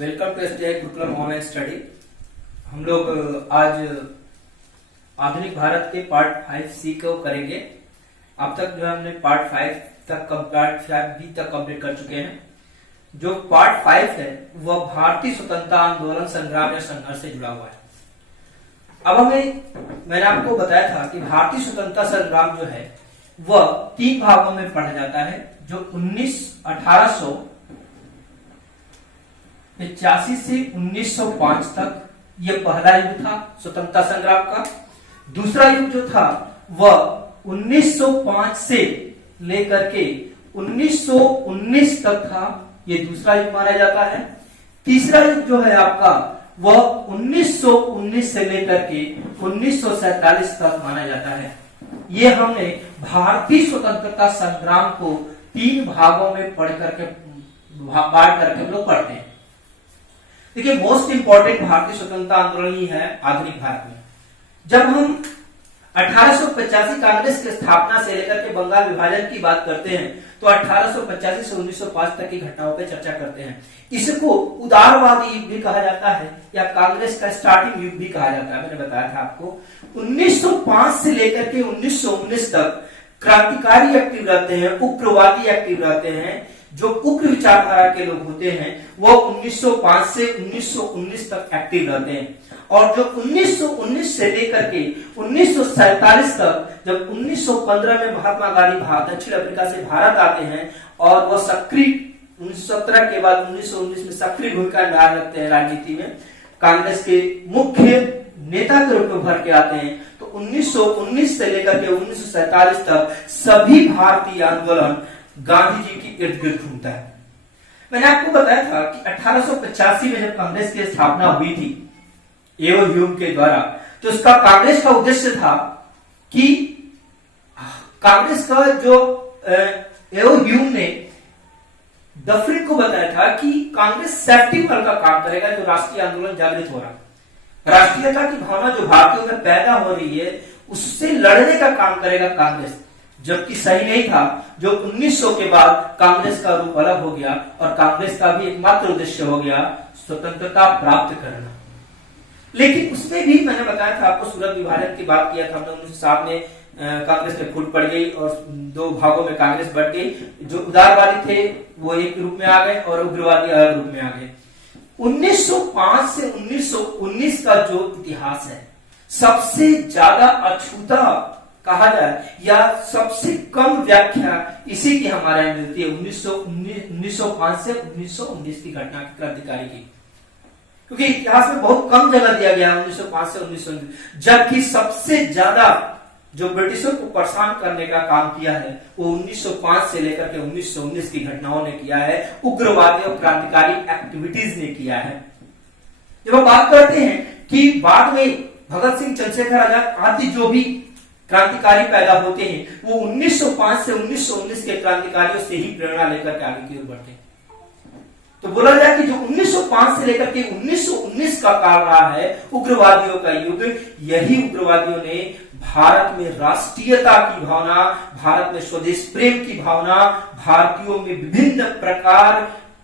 Welcome to STI Gurukulam online study. हम लोग आज आधुनिक भारत के पार्ट 5C को करेंगे। अब तक जो हमने पार्ट 5 B तक कंप्लीट कर चुके हैं। जो पार्ट 5 है वह भारतीय स्वतंत्रता आंदोलन संग्राम या संघर्ष से जुड़ा हुआ है। अब मैंने आपको बताया था कि भारतीय स्वतंत्रता संग्राम जो है वह 3 भागों में पढ़ा जाता है। जो 1885 से 1905 तक यह पहला युग था स्वतंत्रता संग्राम का। दूसरा युग जो था वह 1905 से लेकर के 1919 तक था, यह दूसरा युग माना जाता है। तीसरा युग जो है आपका वह 1919 से लेकर के 1947 तक माना जाता है। ये हमने भारतीय स्वतंत्रता संग्राम को 3 भागों में बांट करके हम लोग पढ़ते हैं। देखिए, मोस्ट इंपॉर्टेंट भारतीय स्वतंत्रता आंदोलन ही है आधुनिक भारत में। जब हम 1885 कांग्रेस की स्थापना से लेकर के बंगाल विभाजन की बात करते हैं तो 1885 से 1905 तक की घटनाओं पर चर्चा करते हैं। इसको उदारवादी युग भी कहा जाता है या कांग्रेस का स्टार्टिंग युग भी कहा जाता है। मैंने बताया था आपको 1905 से लेकर के 1919 तक क्रांतिकारी एक्टिव रहते हैं, उग्रवादी एक्टिव रहते हैं। जो उग्र विचारधारा के लोग होते हैं वो 1905 से 1919 तक एक्टिव रहते हैं। और जो 1919 से लेकर के 1947 तक, जब 1915 में महात्मा गांधी दक्षिण अफ्रीका से भारत आते हैं और वह सक्रिय 1917 के बाद 1919 में सक्रिय भूमिका निभाने लगते हैं राजनीति में, कांग्रेस के मुख्य नेता के रूप में उभर के आते हैं। तो 1919 से लेकर के 1947 तक सभी भारतीय आंदोलन गांधी जी की इर्द गिर्द घूमता है। मैंने आपको बताया था कि 1885 में जब कांग्रेस की स्थापना हुई थी एओ ह्यूम के द्वारा, तो उसका कांग्रेस का उद्देश्य था कि कांग्रेस का जो एओ ह्यूम ने डफरिन को बताया था कि कांग्रेस सेफ्टी वॉल का काम करेगा। जो राष्ट्रीय आंदोलन जागृत हो रहा, राष्ट्रीयता की भावना जो भारतीयों में पैदा हो रही है उससे लड़ने का काम करेगा कांग्रेस, जबकि सही नहीं था। जो 1900 के बाद कांग्रेस का रूप अलग हो गया और कांग्रेस का भी एकमात्र उद्देश्य हो गया स्वतंत्रता प्राप्त करना। लेकिन उसमें भी मैंने बताया था आपको, सूरत विभाजन की बात किया था हमने। 1907 में कांग्रेस में फूट पड़ गई और 2 भागों में कांग्रेस बढ़ गई। जो उदारवादी थे वो एक रूप में आ गए और उग्रवादी अलग रूप में आ गए। 1905 से 1919 का जो इतिहास है सबसे ज्यादा अछूता कहा जाए या सबसे कम व्याख्या इसी की हमारे यहाँ मिलती है 1905 से 1919 की घटना की, क्रांतिकारी की। क्योंकि इतिहास में बहुत कम जगह दिया गया 1905 से 1919, जबकि सबसे ज्यादा जो ब्रिटिशों को परेशान करने का काम किया है वो 1905 से लेकर के 1919 की घटनाओं ने किया है, उग्रवादी और क्रांतिकारी एक्टिविटीज ने किया है। जब हम बात करते हैं कि बाद में भगत सिंह, चंद्रशेखर आजाद आदि जो भी क्रांतिकारी पैदा होते हैं वो 1905 से 1919 के क्रांतिकारियों से ही प्रेरणा लेकर के आगे की ओर बढ़ते हैं। तो बोला जाए कि जो 1905 से लेकर के 1919 का काल रहा है उग्रवादियों का युग, यही उग्रवादियों ने भारत में राष्ट्रीयता की भावना, भारत में स्वदेश प्रेम की भावना, भारतीयों में विभिन्न प्रकार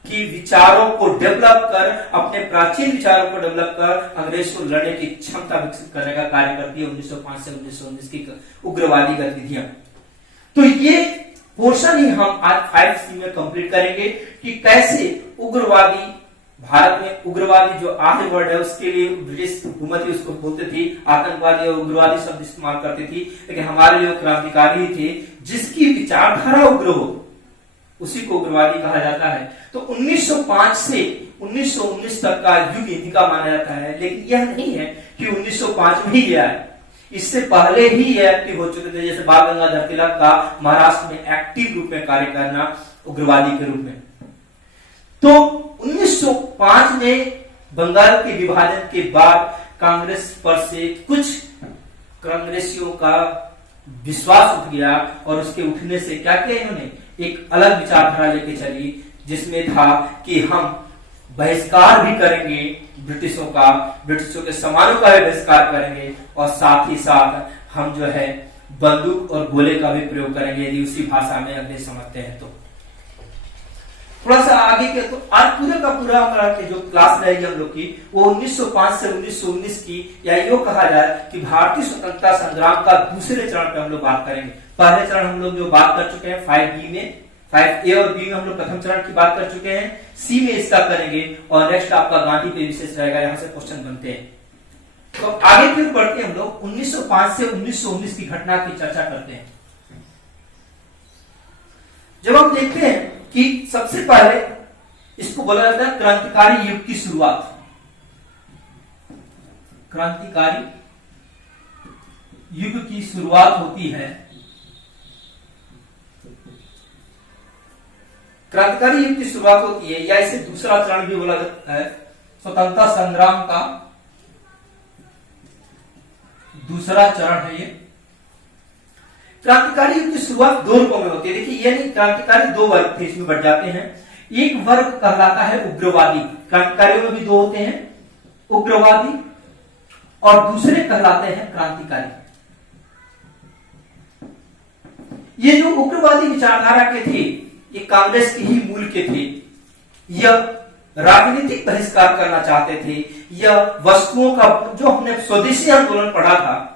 की विचारों को डेवलप कर, अपने प्राचीन विचारों को डेवलप कर अंग्रेज को लड़ने की क्षमता विकसित करने का कार्य करती है 1905 से 1919 की उग्रवादी गतिविधियां। तो ये पोर्शन ही हम आज 5C में कंप्लीट करेंगे कि कैसे उग्रवादी भारत में, उग्रवादी जो आज वर्ड है उसके लिए ब्रिटिश हुकूमत ही उसको बोलते थी, आतंकवादी और उग्रवादी शब्द इस्तेमाल करती थी, लेकिन हमारे लिए क्रांतिकारी थे जिसकी विचारधारा उग्र हो उसी को उग्रवादी कहा जाता है। तो 1905 से 1919 तक का युग इनका माना जाता है। लेकिन यह नहीं है कि 1905 में ही गया है, इससे पहले ही ये एक्टिव हो चुके थे। जैसे बाल गंगाधर तिलक का महाराष्ट्र में एक्टिव रूप में कार्य करना उग्रवादी के रूप में। तो 1905 में बंगाल के विभाजन के बाद कांग्रेस पर से कुछ कांग्रेसियों का विश्वास उठ गया और उसके उठने से क्या किया इन्होंने, एक अलग विचारधारा लेके चली जिसमें था कि हम बहिष्कार भी करेंगे ब्रिटिशों का, ब्रिटिशों के सामानों का भी बहिष्कार करेंगे और साथ ही साथ हम जो है बंदूक और गोले का भी प्रयोग करेंगे यदि उसी भाषा में अंग्रेज समझते हैं तो। थोड़ा सा आगे के तो आज पूरे का पूरा हमारा जो क्लास रहेगी हम लोग की वो 1905 से 1919 की, या यो कहा जाए कि भारतीय स्वतंत्रता संग्राम का दूसरे चरण पे हम लोग बात करेंगे। पहले चरण हम लोग जो बात कर चुके हैं 5B में, 5A और B में हम लोग प्रथम चरण की बात कर चुके हैं, C में इसका करेंगे और नेक्स्ट आपका गांधी पे विशेष रहेगा, यहाँ से क्वेश्चन बनते हैं। तो आगे फिर बढ़ते हम लोग 1905 से 1919 की घटना की चर्चा करते हैं। जब हम देखते हैं कि सबसे पहले इसको बोला जाता है क्रांतिकारी युग की शुरुआत। क्रांतिकारी युग की शुरुआत होती है, क्रांतिकारी युग की शुरुआत होती है, या इसे दूसरा चरण भी बोला जाता है। स्वतंत्रता संग्राम का दूसरा चरण है ये। क्रांतिकारी युग की शुरुआत दो रूपों में होती है। देखिए ये नहीं, क्रांतिकारी दो वर्ग थे, इसमें बढ़ जाते हैं। एक वर्ग कहलाता है उग्रवादी, क्रांतिकारियों में भी दो होते हैं, उग्रवादी, और दूसरे कहलाते हैं क्रांतिकारी। ये जो उग्रवादी विचारधारा के थे ये कांग्रेस के ही मूल के थे। यह राजनीतिक बहिष्कार करना चाहते थे, यह वस्तुओं का, जो हमने स्वदेशी आंदोलन पढ़ा था,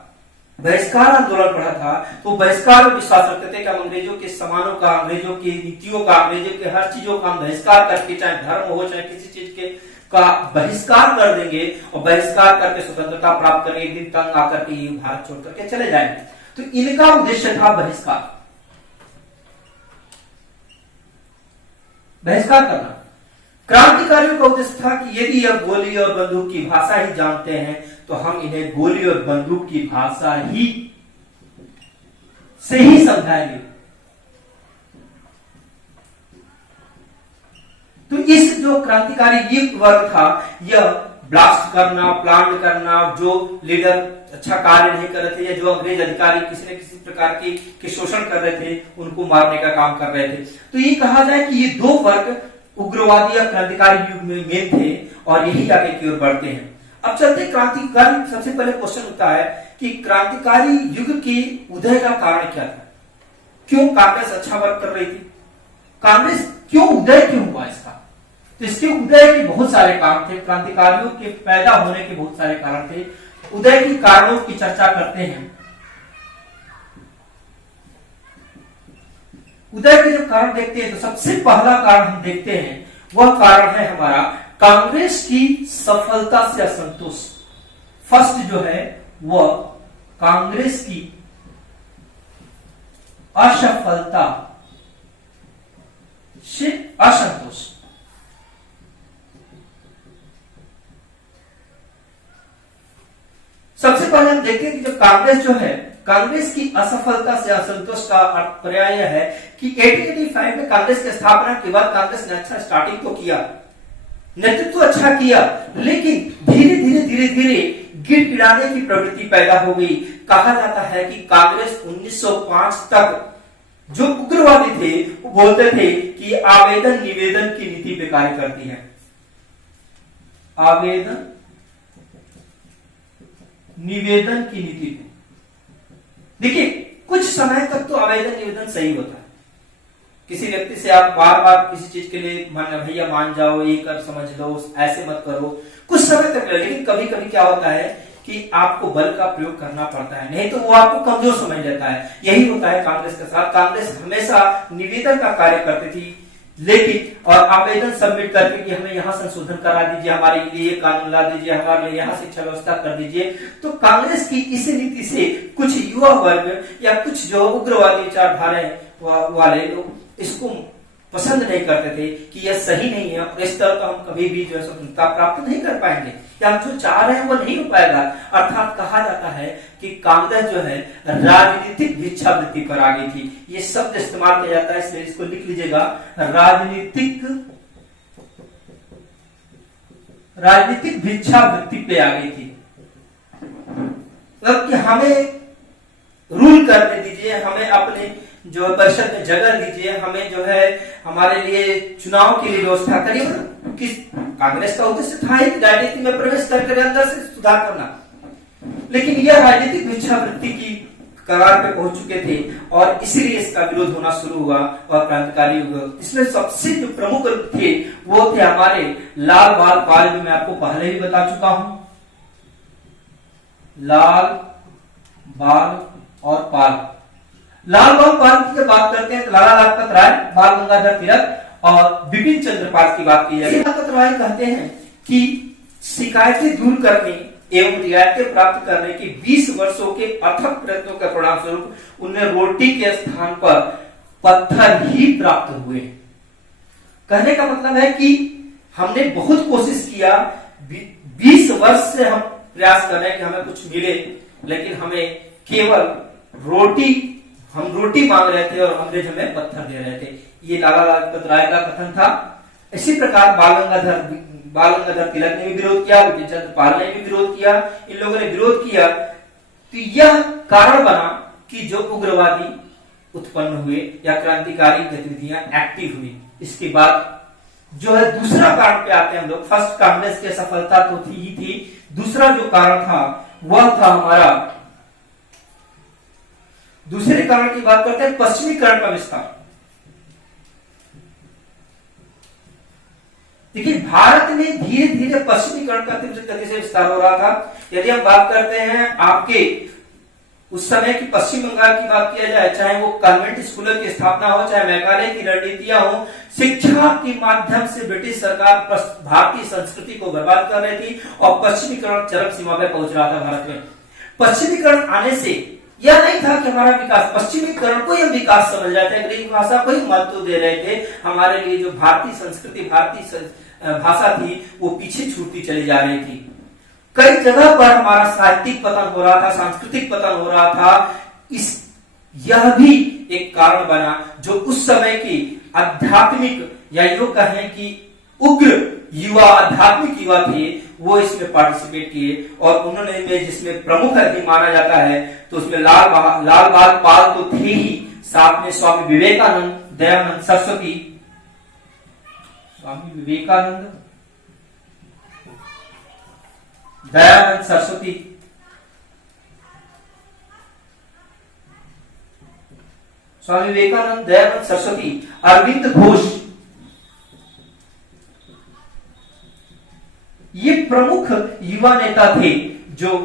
बहिष्कार आंदोलन पढ़ा था, तो बहिष्कार में विश्वास रखते थे कि हम अंग्रेजों के सामानों का, अंग्रेजों की नीतियों का, अंग्रेजों के हर चीजों का हम बहिष्कार करके, चाहे धर्म हो चाहे किसी चीज के का बहिष्कार कर देंगे और बहिष्कार करके स्वतंत्रता प्राप्त करेंगे, एक दिन तंग आकर के ये भारत छोड़ करके चले जाएंगे। तो इनका उद्देश्य था बहिष्कार करना। क्रांतिकारियों का उद्देश्य था कि यदि यह गोली और बंदूक की भाषा ही जानते हैं तो हम इन्हें गोली और बंदूक की भाषा ही से ही समझाएंगे। तो इस जो क्रांतिकारी युग वर्ग था, यह ब्लास्ट करना, प्लान करना, जो लीडर अच्छा कार्य नहीं कर रहे थे या जो अंग्रेज अधिकारी किसी न किसी प्रकार के शोषण कर रहे थे, उनको मारने का काम कर रहे थे। तो ये कहा जाए कि ये दो वर्ग उग्रवादी या क्रांतिकारी युग में मेन थे और यही आगे की ओर बढ़ते हैं। अब चलते क्रांतिकारी, सबसे पहले क्वेश्चन उठता है कि क्रांतिकारी युग के उदय का कारण क्या था? क्यों कांग्रेस अच्छा वर्क कर रही थी? कांग्रेस क्यों उदय क्यों हुआ इसका? तो इसके उदय के बहुत सारे कारण थे, क्रांतिकारियों के पैदा होने के बहुत सारे कारण थे। उदय के कारणों की चर्चा करते हैं। उदय के जो कारण देखते हैं तो सबसे पहला कारण हम देखते हैं, वह कारण है हमारा कांग्रेस की सफलता से असंतोष। फर्स्ट जो है वह कांग्रेस की असफलता से असंतोष। सबसे पहले हम देखते हैं कि जो कांग्रेस जो है, कांग्रेस की असफलता से असंतोष का पर्याय यह है कि 1885 में कांग्रेस की स्थापना के बाद कांग्रेस ने अच्छा स्टार्टिंग तो किया, नेतृत्व अच्छा किया, लेकिन धीरे धीरे गिड़गिड़ाने की प्रवृत्ति पैदा हो गई। कहा जाता है कि कांग्रेस 1905 तक जो उग्रवादी थे वो बोलते थे कि आवेदन निवेदन की नीति पे कार्य करती है। आवेदन निवेदन की नीति पे देखिए, कुछ समय तक तो आवेदन निवेदन सही होता है। किसी व्यक्ति से आप बार बार किसी चीज के लिए भैया मान जाओ, ये कर समझ लो, ऐसे मत करो, कुछ समय तक। लेकिन कभी कभी क्या होता है कि आपको बल का प्रयोग करना पड़ता है, नहीं तो वो आपको कमजोर समझ लेता है। यही होता है कांग्रेस के साथ। कांग्रेस हमेशा निवेदन का कार्य करती थी, लेकिन और आवेदन सबमिट करके कि हमें यहाँ संशोधन करा दीजिए, हमारे लिए कानून ला दीजिए, हमारे लिए यहाँ शिक्षा व्यवस्था कर दीजिए। तो कांग्रेस की इस नीति से कुछ युवा वर्ग या कुछ जो उग्रवादी विचारधारा वाले लोग इसको पसंद नहीं करते थे कि यह सही नहीं है, और इस तरह तो हम कभी भी जो है स्वतंत्रता प्राप्त नहीं कर पाएंगे, या हम जो चाह रहे हैं वो नहीं हो पाएगा। अर्थात कहा जाता है कि कांग्रेस जो है राजनीतिक भिक्षावृत्ति पर आ गई थी। ये शब्द इस्तेमाल किया जाता है, इसलिए इसको लिख लीजिएगा, राजनीतिक भिक्षावृत्ति पे आ गई थी। मतलब कि हमें रूल करने दीजिए, हमें अपने जो परिषद में जगह दीजिए, हमें जो है हमारे लिए चुनाव के लिए व्यवस्था करिए। किस कांग्रेस का उद्देश्य था एक राजनीति में प्रवेश करके अंदर से सुधार करना, लेकिन यह राजनीतिक भिक्षावृत्ति की कगार पे पहुंच चुके थे और इसीलिए इसका विरोध होना शुरू हुआ और क्रांतिकारी युग। इसमें सबसे जो प्रमुख थे वो थे हमारे लाल बाल पाल, जो मैं आपको पहले ही बता चुका हूं। लाल बाल और पाल, लाल बाल पाल की जब बात करते हैं तो लाला लाजपत राय, बाल गंगाधर तिलक और बिपिन चंद्र पाल की बात की जाए। लाजपत राय कहते हैं कि शिकायतें दूर करने एवं रियायतें प्राप्त करने की 20 वर्षों के अथक प्रयत्नों के परिणाम स्वरूप उन्हें रोटी के स्थान पर पत्थर ही प्राप्त हुए। कहने का मतलब है कि हमने बहुत कोशिश किया, 20 वर्ष से हम प्रयास कर रहे हैं कि हमें कुछ मिले, लेकिन हमें केवल रोटी, हम रोटी मांग रहे थे और अंग्रेज हमें पत्थर दे रहे थे। ये लाला लाजपत राय का कथन था। इसी प्रकार बाल गंगाधर तिलक ने भी विरोध किया, बिपिन चंद्र पाल ने भी विरोध किया। इन लोगों ने विरोध किया तो यह कारण बना कि जो उग्रवादी उत्पन्न हुए या क्रांतिकारी गतिविधियां एक्टिव हुई। इसके बाद जो है दूसरा कारण पे आते हैं हम लोग। फर्स्ट कांग्रेस की असफलता तो थी ही थी, दूसरा जो कारण था वह था हमारा, दूसरे कारण की बात करते हैं पश्चिमीकरण का विस्तार। देखिए भारत में धीरे धीरे पश्चिमीकरण का तीव्र गति से विस्तार हो रहा था। यदि हम बात करते हैं आपके उस समय की पश्चिम बंगाल की बात किया जाए, चाहे वो कॉन्वेंट स्कूलों की स्थापना हो, चाहे मैकाले की रणनीतियां हो, शिक्षा के माध्यम से ब्रिटिश सरकार भारतीय संस्कृति को बर्बाद कर रही थी और पश्चिमीकरण चरम सीमा पर पहुंच रहा था भारत में। पश्चिमीकरण आने से यह नहीं था कि हमारा विकास, पश्चिमीकरण को हम विकास समझ रहे थे, अंग्रेजी भाषा को ही महत्व दे रहे थे। हमारे लिए जो भारतीय संस्कृति, भारतीय भाषा थी वो पीछे छूटती चली जा रही थी। कई जगह पर हमारा साहित्यिक पतन हो रहा था, सांस्कृतिक पतन हो रहा था। यह भी एक कारण बना जो उस समय की आध्यात्मिक या यूं कहें कि उग्र युवा, आध्यात्मिक युवा थे, वो इसमें पार्टिसिपेट किए और उन्होंने जिसमें प्रमुख यदि माना जाता है तो उसमें लाल बाल पाल तो थे ही, साथ में स्वामी विवेकानंद, दयानंद सरस्वती, स्वामी विवेकानंद, दयानंद सरस्वती, स्वामी विवेकानंद, दयानंद सरस्वती, अरविंद घोष, ये प्रमुख युवा नेता थे जो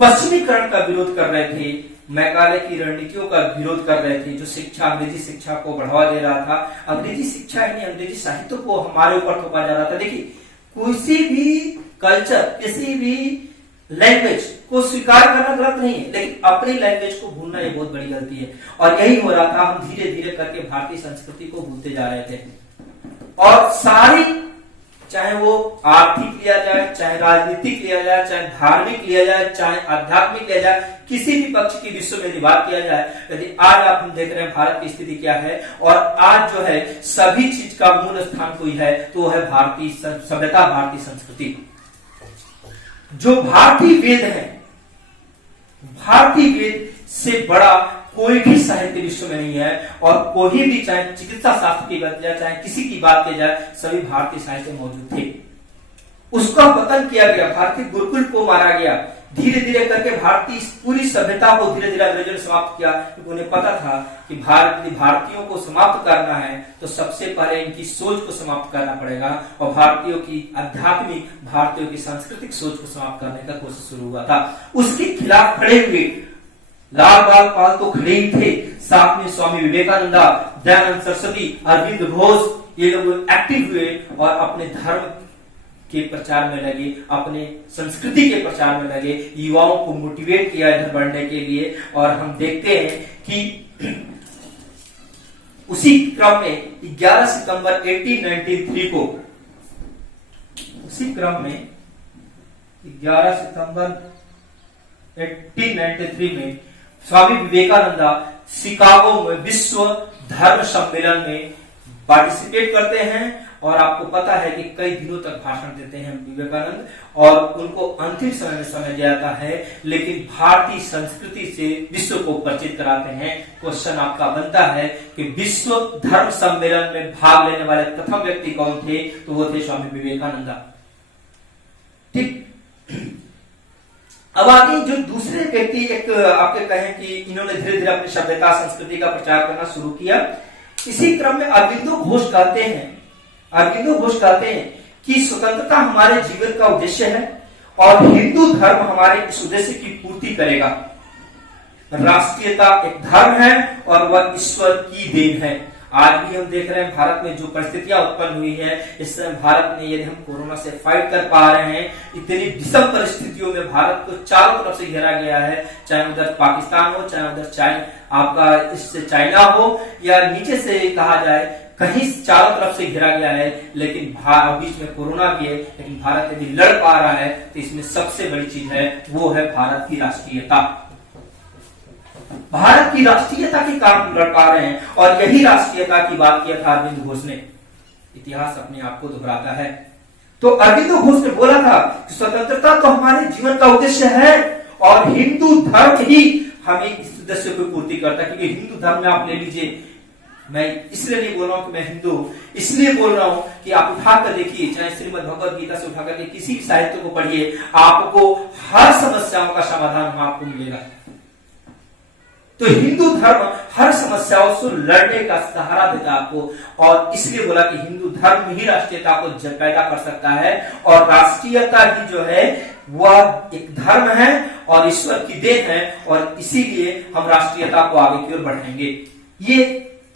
पश्चिमीकरण का विरोध कर रहे थे, मैकाले की रणनीतियों का विरोध कर रहे थे, जो शिक्षा, अंग्रेजी शिक्षा को बढ़ावा दे रहा था। अंग्रेजी शिक्षा यानी अंग्रेजी साहित्य को हमारे ऊपर थोपा जा रहा था। देखिए किसी भी कल्चर, किसी भी लैंग्वेज को स्वीकार करना गलत नहीं है, लेकिन अपनी लैंग्वेज को भूलना ये बहुत बड़ी गलती है। और यही हो रहा था, हम धीरे धीरे करके भारतीय संस्कृति को भूलते जा रहे थे। और सारी, चाहे वो आर्थिक लिया जाए, चाहे राजनीतिक लिया जाए, चाहे धार्मिक लिया जाए, चाहे आध्यात्मिक लिया जाए, किसी भी पक्ष की विश्व में यदि बात किया जाए, यदि आज आप हम देख रहे हैं भारत की स्थिति क्या है और आज जो है सभी चीज का मूल स्थान कोई है तो वो है भारतीय सभ्यता, भारतीय संस्कृति। जो भारतीय वेद है, भारतीय वेद से बड़ा कोई भी साहित्य विश्व में नहीं है। और कोई भी, चाहे चिकित्सा शास्त्र की बात जाए, चाहे किसी की बात की जाए, सभी भारतीय साहित्य मौजूद थे। उसका पतन किया गया, भारतीय गुरुकुल को मारा गया, धीरे धीरे करके भारतीय पूरी सभ्यता को धीरे धीरे अंग्रेजों ने समाप्त किया, क्योंकि उन्हें पता था कि भारतीयों को समाप्त करना है तो सबसे पहले इनकी सोच को समाप्त करना पड़ेगा। और भारतीयों की आध्यात्मिक, भारतीयों की सांस्कृतिक सोच को समाप्त करने का कोशिश शुरू हुआ था। उसके खिलाफ खड़े हुए लाल बाल पाल तो खड़े ही थे, साथ में स्वामी विवेकानंदा, दयानंद सरस्वती, अरविंद घोष, ये लोग एक्टिव हुए और अपने धर्म के प्रचार में लगे, अपने संस्कृति के प्रचार में लगे, युवाओं को मोटिवेट किया इधर बढ़ने के लिए। और हम देखते हैं कि उसी क्रम में 11 सितंबर 1893 को, उसी क्रम में 11 सितंबर 1893 में स्वामी विवेकानंदा शिकागो में विश्व धर्म सम्मेलन में पार्टिसिपेट करते हैं। और आपको पता है कि कई दिनों तक भाषण देते हैं विवेकानंद और उनको अंतिम समय में समय दिया जाता है, लेकिन भारतीय संस्कृति से विश्व को परिचित कराते हैं। क्वेश्चन आपका बनता है कि विश्व धर्म सम्मेलन में भाग लेने वाले प्रथम व्यक्ति कौन थे? तो वो थे स्वामी विवेकानंदा। ठीक, अब आगे जो दूसरे व्यक्ति एक आपके कहें कि इन्होंने धीरे धीरे अपनी सभ्यता संस्कृति का प्रचार करना शुरू किया। इसी क्रम में अरविंदो घोष कहते हैं कि स्वतंत्रता हमारे जीवन का उद्देश्य है और हिंदू धर्म हमारे इस उद्देश्य की पूर्ति करेगा। राष्ट्रीयता एक धर्म है और वह ईश्वर की देन है। आज भी हम देख रहे हैं भारत में जो परिस्थितियां उत्पन्न हुई है, इस समय भारत में यदि हम कोरोना से फाइट कर पा रहे हैं, इतनी विषम परिस्थितियों में भारत को चारों तरफ से घेरा गया है, चाहे उधर पाकिस्तान हो, चाहे उधर आपका इससे चाइना हो, या नीचे से कहा जाए कहीं चारों तरफ से घिरा गया है, लेकिन बीच में कोरोना भी है, लेकिन भारत यदि लड़ पा रहा है तो इसमें सबसे बड़ी चीज है वो है भारत की राष्ट्रीयता। भारत की राष्ट्रीयता के कारण लड़ पा रहे हैं और यही राष्ट्रीयता की बात किया था अरविंद घोष ने। इतिहास अपने आप को दोहराता है। तो अरविंद घोष ने बोला था कि स्वतंत्रता तो हमारे जीवन का उद्देश्य है और हिंदू धर्म ही हमें इस उद्देश्य को पूर्ति करता है। क्योंकि हिंदू धर्म में आप ले लीजिए, मैं इसलिए नहीं बोल रहा हूं कि मैं हिंदू, इसलिए बोल रहा हूं कि आप उठाकर देखिए, चाहे श्रीमद् भगवद गीता से उठाकर के किसी भी साहित्य को पढ़िए, आपको हर समस्याओं का समाधान वहां आपको मिलेगा। तो हिंदू धर्म हर समस्याओं से लड़ने का सहारा देता है आपको, और इसलिए बोला कि हिंदू धर्म ही राष्ट्रीयता को पैदा कर सकता है और राष्ट्रीयता ही जो है वह एक धर्म है और ईश्वर की देन है, और इसीलिए हम राष्ट्रीयता को आगे की ओर बढ़ाएंगे। ये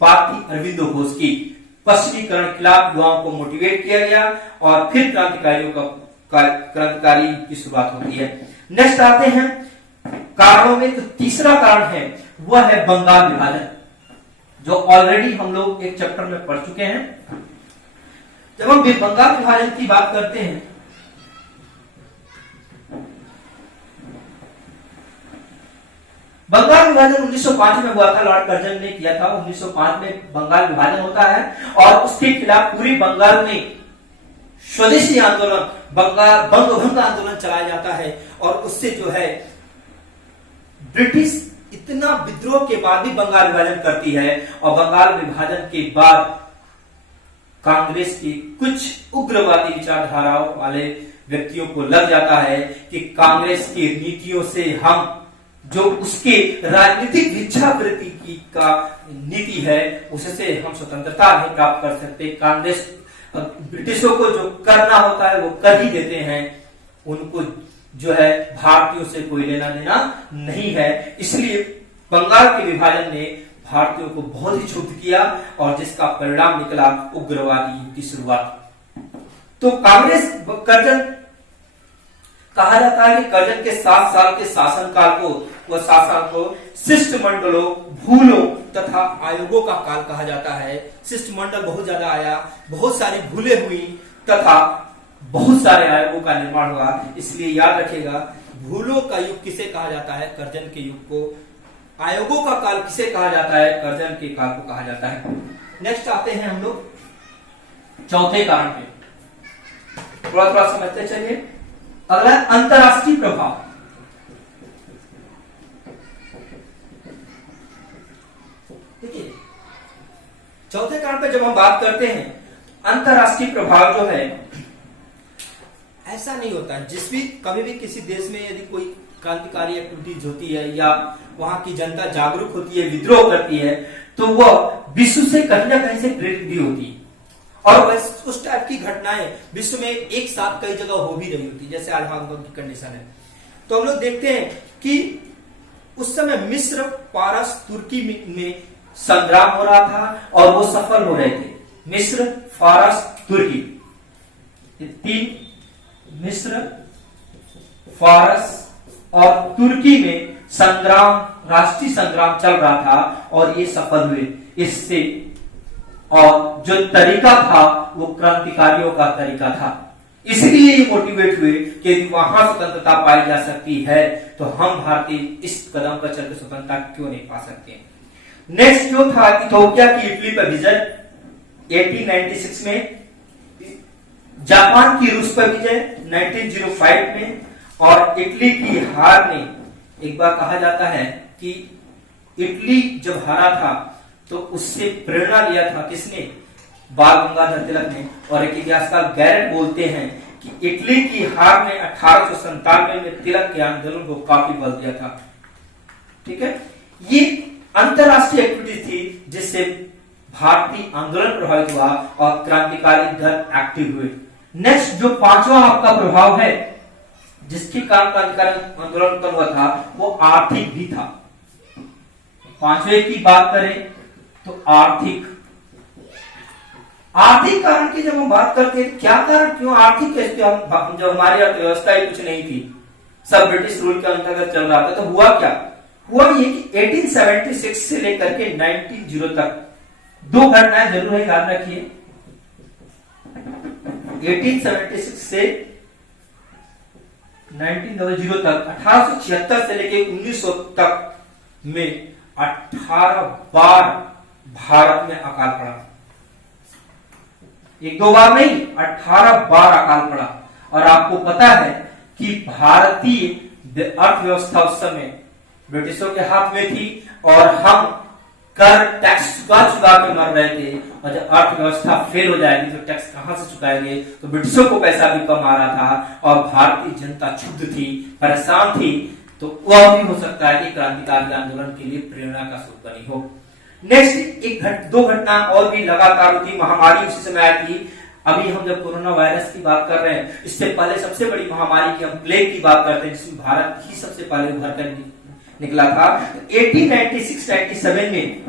बात थी अरविंदो घोष की। पश्चिमीकरण के खिलाफ युवाओं को मोटिवेट किया गया और फिर क्रांतिकारी की शुरुआत होती है। नेक्स्ट आते हैं कारणों में। तो तीसरा कारण है वह है बंगाल विभाजन, जो ऑलरेडी हम लोग एक चैप्टर में पढ़ चुके हैं। जब हम बंगाल विभाजन की बात करते हैं, बंगाल विभाजन 1905 में हुआ था, लॉर्ड कर्जन ने किया था। 1905 में बंगाल विभाजन होता है और उसके खिलाफ पूरी बंगाल में स्वदेशी आंदोलन, बंगभंग आंदोलन चलाया जाता है। और उससे जो है ब्रिटिश इतना विद्रोह के बाद भी बंगाल विभाजन करती है, और बंगाल विभाजन के बाद कांग्रेस की कुछ उग्रवादी विचारधाराओं वाले व्यक्तियों को लग जाता है कि कांग्रेस की नीतियों से हम जो उसके राजनीतिक भिक्षावृत्ति की का नीति है उससे हम स्वतंत्रता नहीं प्राप्त कर सकते। कांग्रेस ब्रिटिशों को जो करना होता है वो कर ही देते हैं, उनको जो है भारतीयों से कोई लेना देना नहीं है। इसलिए बंगाल के विभाजन ने भारतीयों को बहुत ही क्षुब्ध किया और जिसका परिणाम निकला उग्रवादी युग की शुरुआत। तो कांग्रेस कर्जन कहा जाता है कि कर्जन के 7 साल के शासनकाल को शिष्टमंडलों, भूलों तथा आयोगों का काल कहा जाता है। शिष्टमंडल बहुत ज्यादा आया, बहुत सारी भूलें हुई तथा बहुत सारे आयोगों का निर्माण हुआ। इसलिए याद रखिएगा, भूलों का युग किसे कहा जाता है? कर्जन के युग को। आयोगों का काल किसे कहा जाता है? कर्जन के काल को कहा जाता है। नेक्स्ट आते हैं हम लोग चौथे कारण पे, थोड़ा थोड़ा समझते चलिए। अगला अंतरराष्ट्रीय प्रभाव। देखिए, चौथे कारण पे जब हम बात करते हैं, अंतरराष्ट्रीय प्रभाव जो है, ऐसा नहीं होता है जिस भी कभी भी किसी देश में यदि कोई क्रांतिकारी एक्टिविटीज होती है या वहां की जनता जागरूक होती है, विद्रोह करती है, तो वह विश्व से कहीं ना कहीं से प्रेरित भी होती है। और उस टाइप की घटनाएं विश्व में एक साथ कई जगह हो भी रही होती, जैसे आज हांगकांग की कंडीशन है। तो हम लोग देखते हैं कि उस समय मिस्र, पारस, तुर्की में संग्राम हो रहा था और वो सफल हो रहे थे। मिस्र, फारस, तुर्की, 3 मिस्र, फारस और तुर्की में संग्राम, राष्ट्रीय संग्राम चल रहा था और ये सफल हुए इससे। और जो तरीका था वो क्रांतिकारियों का तरीका था, इसलिए ये मोटिवेट हुए कि यदि वहां स्वतंत्रता पाई जा सकती है तो हम भारतीय इस कदम पर चलकर स्वतंत्रता क्यों नहीं पा सकते। नेक्स्ट जो था इथोपिया की इटली पर विजय 1896 में, जापान की रूस पर विजय 1905 में, और इटली की हार ने, एक बार कहा जाता है कि इटली जब हारा था तो उससे प्रेरणा लिया था किसने? बाल गंगाधर तिलक ने। और एक इतिहासकार गैरेट बोलते हैं कि इटली की हार ने 1897 में तिलक के आंदोलन को काफी बल दिया था। ठीक है, ये अंतरराष्ट्रीय एक्टिविटी थी जिससे भारतीय आंदोलन प्रभावित हुआ और क्रांतिकारी दल एक्टिव हुए। नेक्स्ट जो पांचवा आपका प्रभाव है जिसके कारण क्रांतिकारी आंदोलन उत्पन्न हुआ था वो आर्थिक भी था। पांचवे की बात करें तो आर्थिक कारण की जब हम बात करते हैं क्या कारण, क्यों आर्थिक है? जब हमारी अर्थव्यवस्था ही कुछ नहीं थी, सब ब्रिटिश रूल के अंतर्गत चल रहा था, तो हुआ क्या? हुआ ये कि 1876 से लेकर के 1900 तक दो घटनाएं जरूर है, याद रखिए। 1876 से 1900 तक, 1876 से लेकर 1900 तक में 18 बार भारत में अकाल पड़ा। एक दो बार नहीं, 18 बार अकाल पड़ा। और आपको पता है कि भारतीय अर्थव्यवस्था उस समय ब्रिटिशों के हाथ में थी और हम कर टैक्स चुका के मर रहे थे, और जब अर्थव्यवस्था फेल हो जाएगी तो टैक्स कहां से चुकाएंगे? तो ब्रिटिशों को पैसा भी कम आ रहा था और भारतीय जनता क्षुब्ध थी, परेशान थी। तो वह भी हो सकता है कि क्रांतिकारी आंदोलन के लिए प्रेरणा का स्रोत बनी हो। नेक्स्ट दो घटना और भी लगातार हुई। महामारी उसी समय आई थी। अभी हम जब कोरोना वायरस की बात कर रहे हैं, इससे पहले सबसे बड़ी महामारी की हम प्लेग की बात करते हैं, जिसमें भारत ही सबसे पहले उभर कर निकला था। 1896-97 में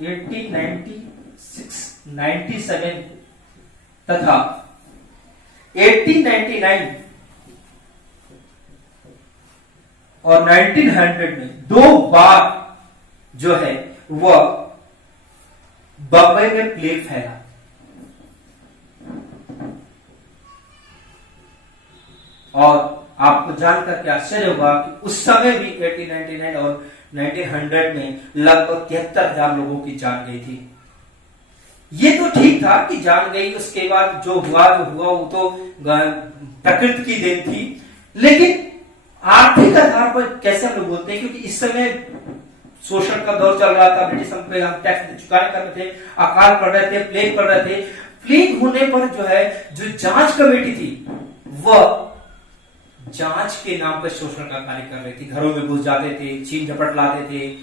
1896-97 तथा 1899 और 1900 में दो बार जो है वह बंबई में प्लेग फैला। और आपको जानकर के आश्चर्य होगा कि उस समय भी 1899 और 1900 में लगभग 73,000 लोगों की जान गई थी। ये तो ठीक था कि जान गई, उसके बाद जो हुआ वो तो प्रकृति की देन थी। लेकिन आर्थिक आधार पर कैसे हम लोग बोलते हैं, क्योंकि इस समय शोषण का दौर चल रहा था, ब्रिटिश हम पे हम टैक्स चुकाने कर रहे थे, अकाल पड़ रहे थे, प्लेग पड़ रहे थे। प्लेग होने पर जो है जो जांच कमेटी थी वह जांच के नाम पर शोषण का कार्य कर रही थी। घरों में घुस जाते थे, छीन झपट लाते थे,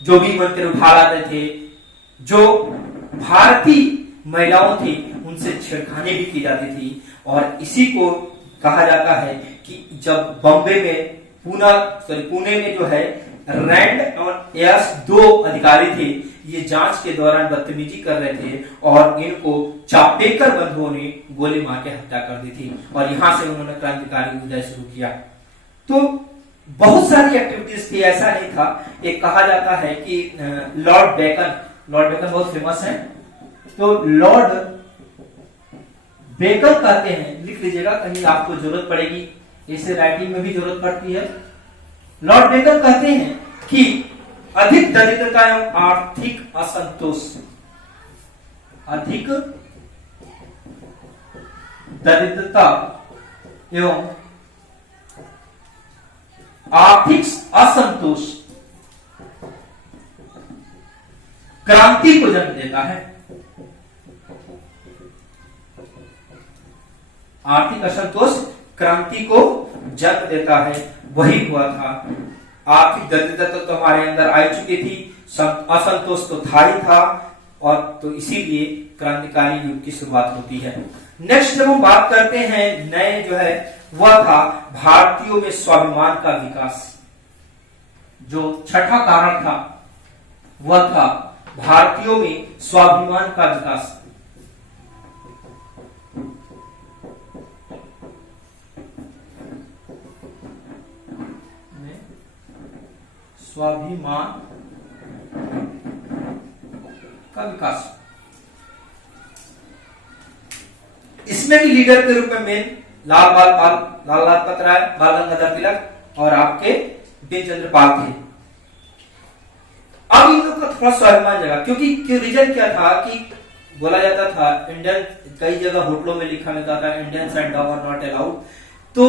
जो भी मन करे उठा लाते थे। जो भारतीय महिलाओं थी उनसे छेड़खानी भी की जाती थी। और इसी को कहा जाता है कि जब बॉम्बे में पुणे में जो है रैंड और एयर्स दो अधिकारी थे, ये जांच के दौरान बदतमीजी कर रहे थे और इनको चापेकर बंधुओं ने गोली मार के हत्या कर दी थी। और यहां से उन्होंने क्रांतिकारी उदय शुरू किया। तो बहुत सारी एक्टिविटीज थी, ऐसा नहीं था। एक कहा जाता है कि लॉर्ड बेकन बहुत फेमस है। तो लॉर्ड बेकन कहते हैं, लिख लीजिएगा कहीं आपको जरूरत पड़ेगी, इसे राइटिंग में भी जरूरत पड़ती है। लॉर्ड बेकन कहते हैं कि अधिक दरिद्रता एवं आर्थिक असंतोष, अधिक दरिद्रता एवं आर्थिक असंतोष क्रांति को जन्म देता है। आर्थिक असंतोष क्रांति को जन्म देता है, वही हुआ था। आर्थिक दरिद्रता तो हमारे अंदर आ चुकी थी, असंतोष तो था ही था, और तो इसीलिए क्रांतिकारी युग की शुरुआत होती है। नेक्स्ट जब हम बात करते हैं नए जो है वह था भारतीयों में स्वाभिमान का विकास। जो छठा कारण था वह था भारतीयों में स्वाभिमान का विकास। स्वाभिमान का विकास, इसमें भी लीडर के रूप में मेन लाल लाजपत राय, बाल गंगाधर तिलक और आपके बिपिन चंद्र पाल थे। अब इन लोग का थोड़ा स्वाभिमान जगह, क्योंकि रीजन क्या था कि बोला जाता था इंडियन, कई जगह होटलों में लिखा मिलता था Indians and dog are not allowed. तो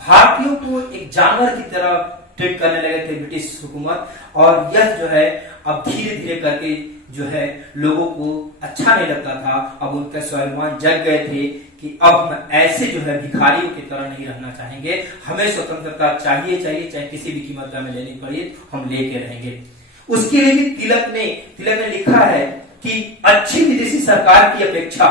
भारतीयों को एक जानवर की तरह ट्रीट करने लगे थे ब्रिटिश हुकूमत, और यह जो है अब धीरे धीरे करके जो है लोगों को अच्छा नहीं लगता था। अब उनका स्वाभिमान जग गए थे कि अब हम ऐसे जो है भिखारियों की तरह नहीं रहना चाहेंगे, हमें स्वतंत्रता चाहिए चाहिए, चाहे किसी भी कीमत पे हमें लेनी पड़े, हम लेके रहेंगे। उसके लिए भी तिलक ने लिखा है कि अच्छी विदेशी सरकार की अपेक्षा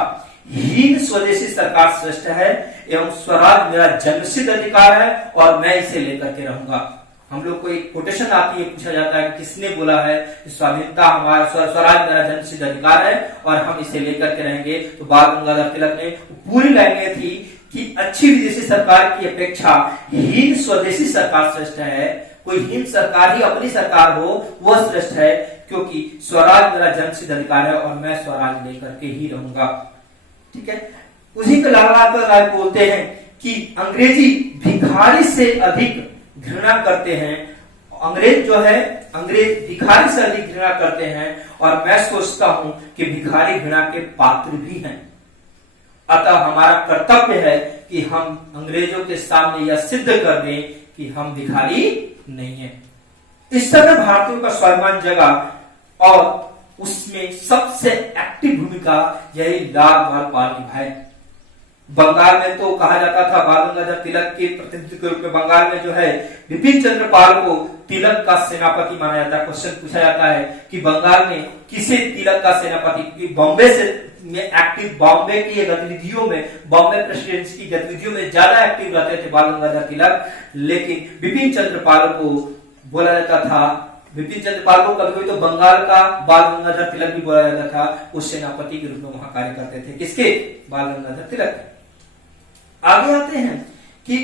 हीन स्वदेशी सरकार श्रेष्ठ है, एवं स्वराज मेरा जन्मसिद्ध अधिकार है और मैं इसे लेकर के रहूंगा। हम लोग को एक कोटेशन आती है, पूछा जाता है कि किसने बोला है कि स्वाधीनता हमारा, स्वराज मेरा जन्मसिद्ध अधिकार है और हम इसे लेकर के रहेंगे, तो बाल गंगाधर तिलक ने पूरी लाइनें थी कि अच्छी विदेशी सरकार की अपेक्षा हीन स्वदेशी सरकार श्रेष्ठ है। कोई हीन सरकार ही अपनी सरकार हो वह श्रेष्ठ है, क्योंकि स्वराज मेरा जन्मसिद्ध अधिकार है और मैं स्वराज लेकर के ही रहूंगा। ठीक है, उसी को लाला राय बोलते हैं कि अंग्रेजी भिखारी से अधिक घृणा करते हैं, अंग्रेज भिखारी से अधिक घृणा करते हैं, और मैं सोचता हूं कि भिखारी घृणा के पात्र भी हैं। अतः हमारा कर्तव्य है कि हम अंग्रेजों के सामने यह सिद्ध कर दें कि हम भिखारी नहीं है। इस तरह भारतीयों का स्वाभिमान जगा और उसमें सबसे एक्टिव भूमिका यही लाल बाल निभाए। बंगाल में तो कहा जाता था, बाल गंगाधर तिलक के प्रतिनिधित्व के रूप में बंगाल में जो है विपिन चंद्र पाल को तिलक का सेनापति माना जाता है। क्वेश्चन पूछा जाता है कि बंगाल में किसे तिलक का सेनापति, क्योंकि बॉम्बे से में एक्टिव, बॉम्बे की गतिविधियों में, बॉम्बे प्रेसिडेंसी की गतिविधियों में ज्यादा एक्टिव रहते थे बाल गंगाधर तिलक, लेकिन विपिन चंद्र पाल को बोला जाता था, विपिन चंद्र पाल को कभी तो बंगाल का बाल गंगाधर तिलक भी बोला जाता था। उस सेनापति के रूप में वहां कार्य करते थे, किसके? बाल गंगाधर तिलक। आगे आते हैं कि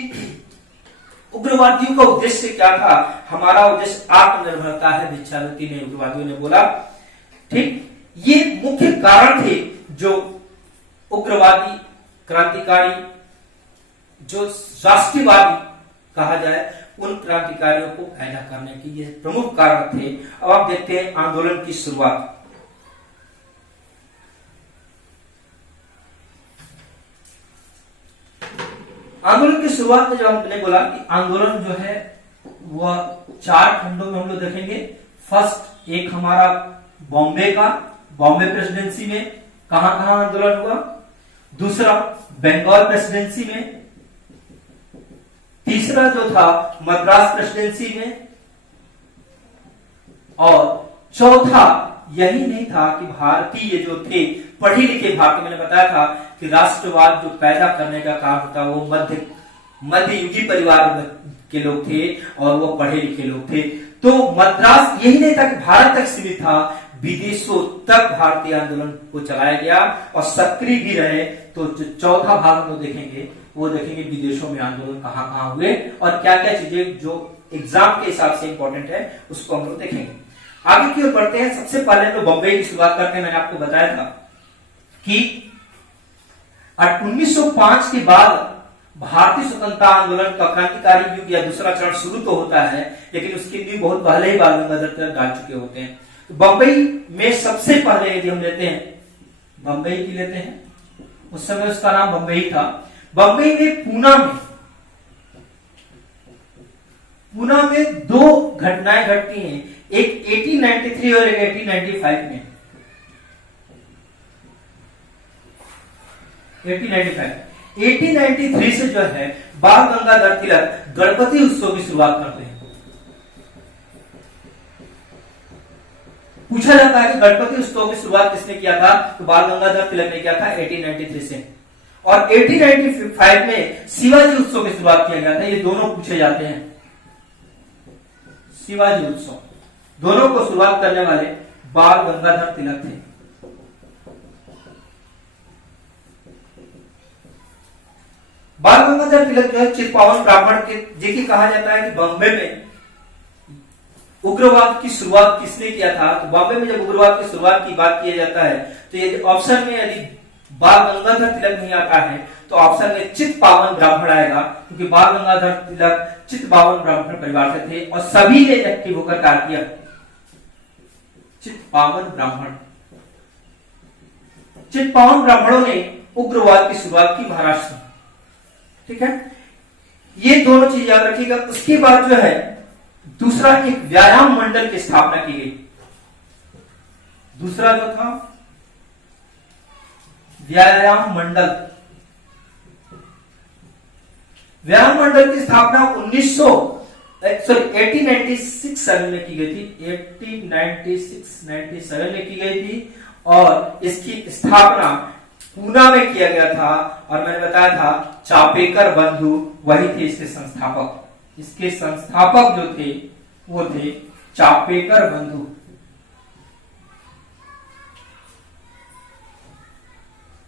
उग्रवादियों का उद्देश्य क्या था। हमारा उद्देश्य आत्मनिर्भरता है, भिक्षावृत्ति ने उग्रवादियों ने बोला। ठीक, ये मुख्य कारण थे जो उग्रवादी, क्रांतिकारी, जो राष्ट्रवादी कहा जाए, उन क्रांतिकारियों को पैदा करने की ये प्रमुख कारण थे। अब आप देखते हैं आंदोलन की शुरुआत। आंदोलन की शुरुआत में जब हमने बोला कि आंदोलन जो है वह 4 खंडों में हम लोग देखेंगे। फर्स्ट, एक हमारा बॉम्बे का, बॉम्बे प्रेसिडेंसी में कहां कहां आंदोलन हुआ। दूसरा, बंगाल प्रेसिडेंसी में। तीसरा जो था मद्रास प्रेसिडेंसी में। और चौथा, यही नहीं था कि भारतीय जो थे पढ़े लिखे भारतीय, मैंने बताया था कि राष्ट्रवाद जो पैदा करने का काम होता वो मध्ययुगी परिवार के लोग थे और वो पढ़े लिखे लोग थे। तो मद्रास यही नहीं था कि भारत तक सीमित था, विदेशों तक भारतीय आंदोलन को चलाया गया और सक्रिय भी रहे। तो जो चौथा भाग हम लोग देखेंगे वो देखेंगे विदेशों में आंदोलन कहां कहां हुए और क्या क्या चीजें जो एग्जाम के हिसाब से इंपॉर्टेंट है उसको हम लोग देखेंगे। आगे की ओर बढ़ते हैं। सबसे पहले तो बॉम्बे की शुरुआत करते हैं। मैंने आपको बताया था कि 1905 के बाद भारतीय स्वतंत्रता आंदोलन का क्रांतिकारी युग या दूसरा चरण शुरू तो होता है, लेकिन उसके लिए बहुत पहले ही बाल गंगाधर तिलक डाल चुके होते हैं। तो बंबई में सबसे पहले यदि हम लेते हैं, बंबई की लेते हैं, उस समय उसका नाम बंबई था। बंबई में पूना में 2 घटनाएं घटती हैं, एक 1893 और एक 1895 में। 1893 से जो है बाल गंगाधर तिलक गणपति उत्सव की शुरुआत करते हैं। पूछा जाता है कि गणपति उत्सव की शुरुआत किसने किया था, तो बाल गंगाधर तिलक ने किया था 1893 से। और 1895 में शिवाजी उत्सव की शुरुआत किया गया था। ये दोनों पूछे जाते हैं। शिवाजी उत्सव, दोनों को शुरुआत करने वाले बाल गंगाधर तिलक थे। बाल गंगाधर तिलक जो है चित्पावन ब्राह्मण के, जिसे कहा जाता है कि बॉम्बे में उग्रवाद की शुरुआत किसने किया था। तो बॉम्बे में जब उग्रवाद की शुरुआत की बात किया जाता है तो ये ऑप्शन में यदि बाल गंगाधर तिलक नहीं आता है तो ऑप्शन में चित्पावन ब्राह्मण आएगा, क्योंकि बाल गंगाधर तिलक चित्पावन ब्राह्मण परिवार से थे और सभी ने एक्टिव होकर कार्य किया। चित्पावन ब्राह्मणों ने उग्रवाद की शुरुआत की महाराष्ट्र में। ठीक है, ये दोनों चीज याद रखिएगा। उसके बाद जो है दूसरा, एक व्यायाम मंडल की स्थापना की गई। दूसरा जो था व्यायाम मंडल, व्यायाम मंडल की स्थापना 1896 में की गई थी। 1896 में की गई थी और इसकी स्थापना पूना में किया गया था। और मैंने बताया था चापेकर बंधु वही थे इसके संस्थापक। इसके संस्थापक जो थे वो थे चापेकर बंधु।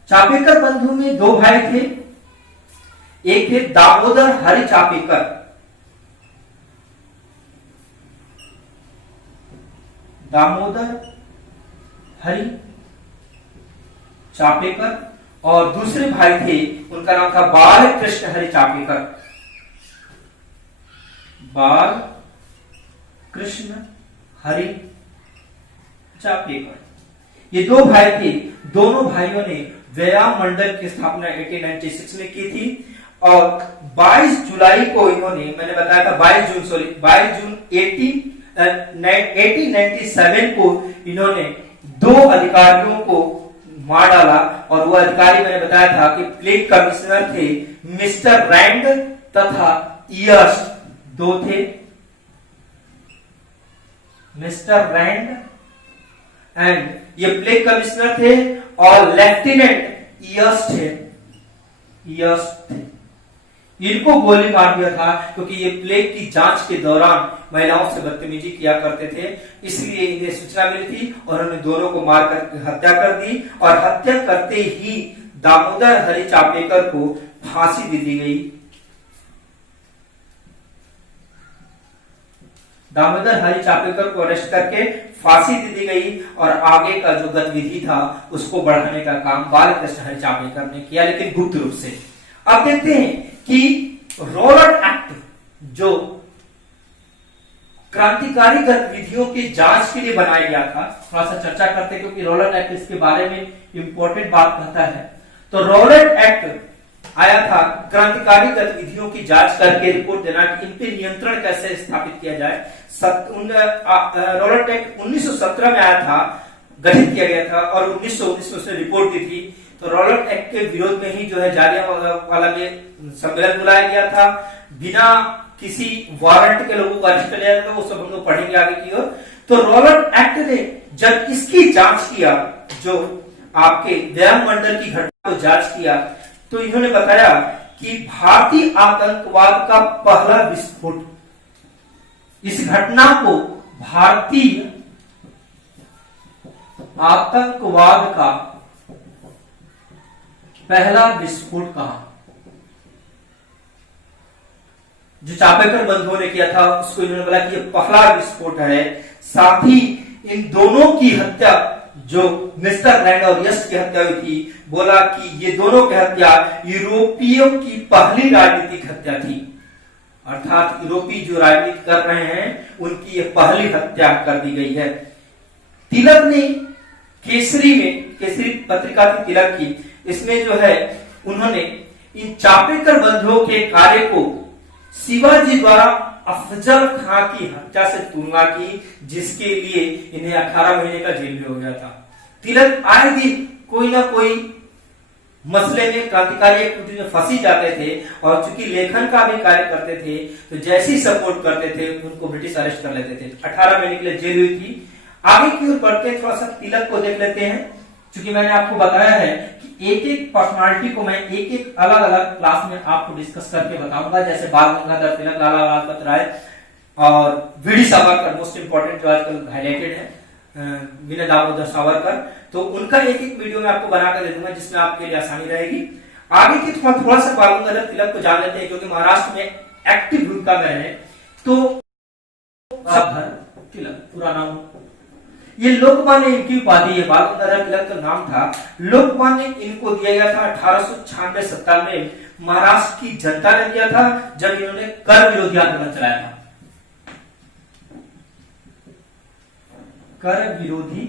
चापेकर बंधु में दो भाई थे, एक थे दामोदर हरि चापेकर, दामोदर हरि चापेकर, और दूसरे भाई थे उनका नाम था बाल कृष्ण हरि चापेकर, बाल कृष्ण हरि चापेकर। ये दो भाई थे। दोनों भाइयों ने व्यायाम मंडल की स्थापना 1896 में की थी और 22 जुलाई को इन्होंने, मैंने बताया था 22 जून 1897 को इन्होंने दो अधिकारियों को मार डाला। और वो अधिकारी मैंने बताया था कि प्लेग कमिश्नर थे मिस्टर रैंड तथा ईयर्स, दो थे, मिस्टर रैंड एंड ये प्लेग कमिश्नर थे और लेफ्टिनेंट ईयर्स थे। इनको गोली मार दिया था क्योंकि ये प्लेग की जांच के दौरान महिलाओं से बदतमीजी किया करते थे, इसलिए इन्हें सूचना मिली थी और उन्होंने दोनों को मारकर हत्या कर दी। और हत्या करते ही दामोदर हरि चापेकर को फांसी दे दी गई। दामोदर हरि चापेकर को अरेस्ट करके फांसी दे दी गई और आगे का जो गतिविधि था उसको बढ़ाने का काम बालकृष्ण हरि चापेकर ने किया, लेकिन गुप्त रूप से। अब देखते हैं कि रॉलेट एक्ट जो क्रांतिकारी गतिविधियों की जांच के लिए बनाया गया था, थोड़ा सा चर्चा करते हैं क्योंकि रॉलेट एक्ट इसके बारे में इंपॉर्टेंट बात कहता है। तो रॉलेट एक्ट आया था क्रांतिकारी गतिविधियों की जांच करके रिपोर्ट देना कि इन पे नियंत्रण कैसे स्थापित किया जाए। रॉलेट एक्ट 1917 में आया था, गठित किया गया था और 1919 में उसने रिपोर्ट दी थी। तो रॉलेट एक्ट के विरोध में ही जो है जालियांवाला में सम्मेलन बुलाया गया था, बिना किसी वारंट के लोगों को अरेस्ट कर लिया था। वो सब हम लोग पढ़ेंगे आगे की ओर। तो रॉलेट एक्ट ने जब इसकी जांच किया, जो आपके व्यायाम मंडल की घटना को जांच किया, तो इन्होंने बताया कि भारतीय आतंकवाद का पहला विस्फोट, इस घटना को भारतीय आतंकवाद का पहला विस्फोट कहा। जो चापेकर बंधुओं ने किया था उसको इन्होंने बोला कि यह पहला विस्फोट है। साथ ही इन दोनों की हत्या, जो मिस्टर रैंड और यश की हत्या हुई थी, बोला कि ये दोनों की हत्या यूरोपियों की पहली राजनीतिक हत्या थी, अर्थात यूरोपीय जो राजनीति कर रहे हैं उनकी ये पहली हत्या कर दी गई है। तिलक ने केसरी पत्रिका की तिलक की, इसमें जो है उन्होंने इन चापेकर बंधुओं के कार्य को शिवाजी द्वारा अफजल खां की हत्या से तुलना की, जिसके लिए इन्हें 18 महीने का जेल भी हो गया था। तिलक आए दिन कोई ना कोई मसले में, क्रांतिकारी एक्टिविटी में फंसी जाते थे और चूंकि लेखन का भी कार्य करते थे तो जैसे ही सपोर्ट करते थे उनको ब्रिटिश अरेस्ट कर लेते थे। 18 महीने के लिए जेल हुई थी। आगे की ओर बढ़ते हैं, थोड़ा सा तिलक को देख लेते हैं। क्योंकि मैंने आपको बताया है कि एक एक पर्सनालिटी को मैं एक एक अलग अलग क्लास में आपको डिस्कस करके बताऊंगा, जैसे बाल गंगाधर तिलक, लाला लाजपत राय और वीडी सावरकर, मोस्ट इंपोर्टेंट जो आजकल हाईलाइटेड है, विनय दामोदर सावरकर। तो उनका एक एक वीडियो में आपको बनाकर दे दूंगा जिसमें आपके लिए आसानी रहेगी। आगे की थोड़ा सा बाल गंगाधर तिलक को जान लेते हैं, क्योंकि महाराष्ट्र में एक्टिव भूमिका में रहे। तो तिलक पूरा नाम, ये लोकमान्य इनकी उपाधि है, बाल गंगाधर तिलक का नाम था। लोकमान्य इनको दिया गया था 1896-97 में, महाराष्ट्र की जनता ने दिया था जब इन्होंने कर विरोधी आंदोलन चलाया था। कर विरोधी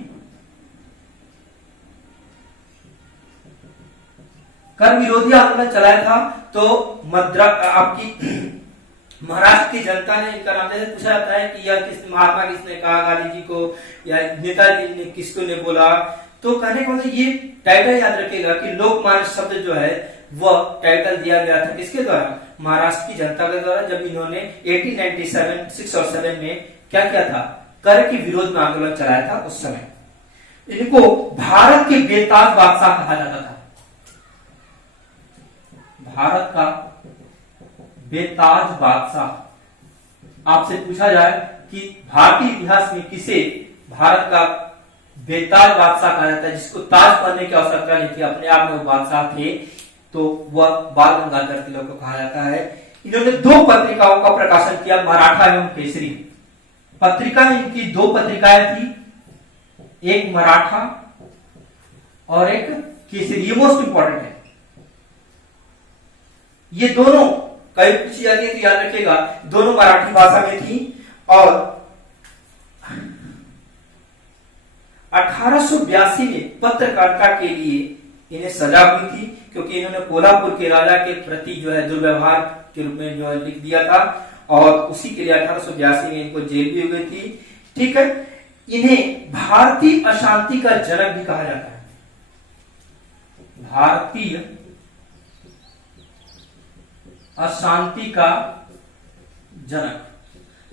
आंदोलन चलाया था। तो आपकी महाराष्ट्र की जनता ने इनका नाम जैसे पूछा जाता है कि यह महात्मा किसने कहा, गांधी जी को या नेताजी ने किसको ने बोला, तो कहने का मतलब ये टाइटल याद रखिएगा कि लोकमान्य शब्द जो है वह टाइटल दिया गया था किसके द्वारा, महाराष्ट्र की जनता के द्वारा, जब इन्होंने 1897 6 और 7 में क्या किया था, कर के विरोध में आंदोलन चलाया था। उस समय इनको भारत के बेताज बादशाह कहा जाता था। भारत का बेताज बादशाह। आपसे पूछा जाए कि भारतीय इतिहास में किसे भारत का बेताज बादशाह कहा जाता है, जिसको ताज पहनने की आवश्यकता नहीं थी, अपने आप में वो बादशाह थे, तो वह बाल गंगाधर तिलक को कहा जाता है। इन्होंने 2 पत्रिकाओं का प्रकाशन किया, मराठा एवं केसरी पत्रिका। इनकी 2 पत्रिकाएं थी, एक मराठा और एक केसरी। ये मोस्ट इंपॉर्टेंट है। ये दोनों कई पूछी जाती है तो याद रखिएगा, दोनों मराठी भाषा में थी। और 1882 में पत्रकारिता के लिए इन्हें सजा हुई थी, क्योंकि इन्होंने कोल्हापुर के राजा के प्रति जो है दुर्व्यवहार के रूप में जो है लिख दिया था, और उसी के लिए 1882 में इनको जेल भी हो गई थी। ठीक है, इन्हें भारतीय अशांति का जनक भी कहा जाता है। भारतीय अशांति का जनक।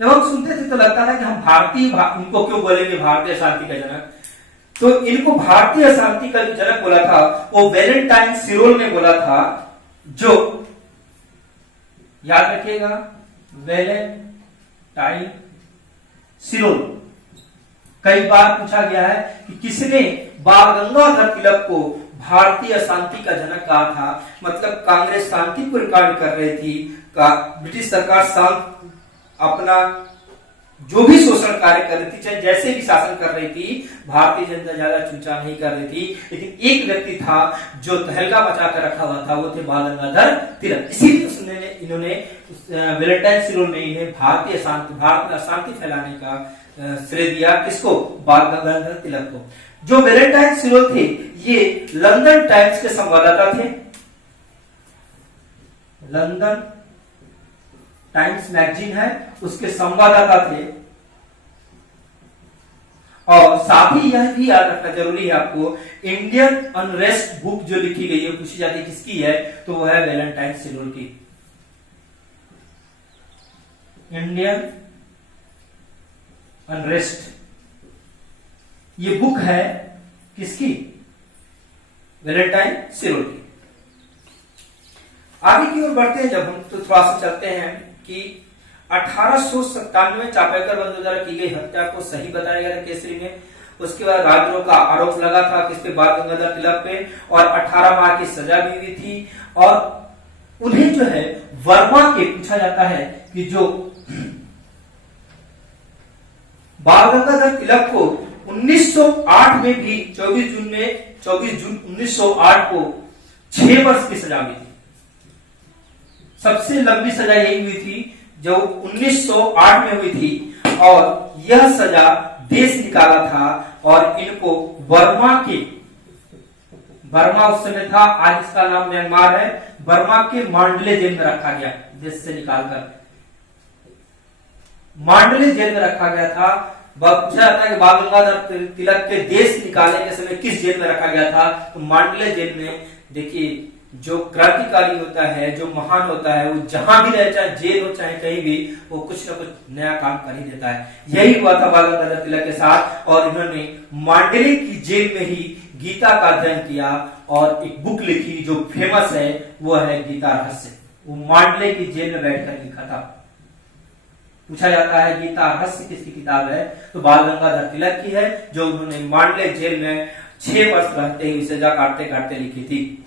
जब हम सुनते थे तो लगता था कि हम भारतीय, इनको क्यों बोलेंगे भारतीय अशांति का जनक। तो इनको भारतीय अशांति का जो जनक बोला था वो वैलेंटाइन सिरोल ने बोला था, जो याद रखिएगा, वैलेंटाइन सिरोल। कई बार पूछा गया है कि किसने बाल गंगाधर तिलक को भारतीय शांति का जनक कहा था। मतलब कांग्रेस शांतिपूर्ण कार्य कर रही थी, ब्रिटिश सरकार शांत अपना जो भी शोषण कार्य कर रही थी, चाहे जैसे भी शासन कर रही थी, भारतीय जनता ज्यादा चूचा नहीं कर रही थी। लेकिन एक व्यक्ति था जो तहलका मचा कर रखा हुआ था, वो थे बाल गंगाधर तिलक। इसीलिए इन्होंने वैलेंटाइन सिरोल ने इन्हें भारत में अशांति फैलाने का श्रेय दिया। किसको? बाल गंगाधर तिलक को। जो वैलेंटाइन सिरोल थे ये लंदन टाइम्स के संवाददाता थे। लंदन टाइम्स मैगजीन है, उसके संवाददाता थे। और साथ ही यह भी याद रखना जरूरी है आपको, इंडियन अनरेस्ट बुक जो लिखी गई है, पूछी जाती है किसकी है, तो वो है वैलेंटाइन सिरोल की। इंडियन अनरेस्ट ये बुक है किसकी? वैलेंटाइन सिरोल की। आगे की ओर बढ़ते हैं जब हम, तो थोड़ा सा चलते हैं कि 1897 में चापेकर बंधु द्वारा की गई हत्या को सही बताया गया था केसरी में। उसके बाद राजद्रोह का आरोप लगा था किस पे? बाल गंगाधर तिलक पे, और 18 माह की सजा भी हुई थी। और उन्हें जो है वर्मा के, पूछा जाता है कि जो बाल गंगाधर तिलक को 1908 में भी 24 जून 1908 को 6 वर्ष की सजा हुई थी। सबसे लंबी सजा यही हुई थी जो 1908 में हुई थी, और यह सजा देश निकाला था। और इनको बर्मा उस समय था, आज इसका नाम म्यांमार है, बर्मा के मांडले जेल में रखा गया, देश से निकालकर मांडले जेल में रखा गया था। पूछा जाता है कि बाल गंगाधर तिलक के देश निकालने के समय किस जेल में रखा गया था, तो मांडले जेल में। देखिए, जो क्रांतिकारी होता है, जो महान होता है, वो जहां भी रहे, चाहे जेल हो चाहे कहीं भी, वो कुछ ना कुछ नया काम कर ही देता है। यही हुआ था बाल गंगाधर तिलक के साथ। और इन्होंने मांडले की जेल में ही गीता का अध्ययन किया और एक बुक लिखी जो फेमस है, वो है गीता रहस्य। वो मांडले की जेल में बैठकर लिखा था। पूछा जाता है गीता रहस्य किसकी किताब है, तो बाल गंगाधर तिलक की है, जो उन्होंने मांडले जेल में 6 वर्ष रहते ही सजा काटते काटते लिखी थी।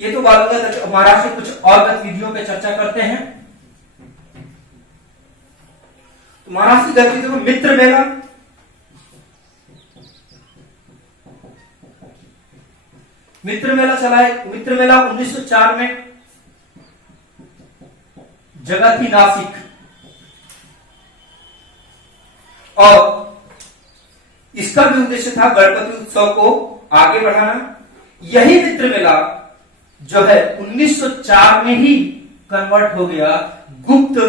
ये तो बाल गंगाधर। महाराष्ट्र के कुछ और गतिविधियों पे चर्चा करते हैं। तो महाराष्ट्र की गतिविधियों में मित्र मेला, चला है। मित्र मेला 1904 में जगह थी नासिक, और इसका भी उद्देश्य था गणपति उत्सव को आगे बढ़ाना। यही मित्र मेला जो है 1904 में ही कन्वर्ट हो गया गुप्त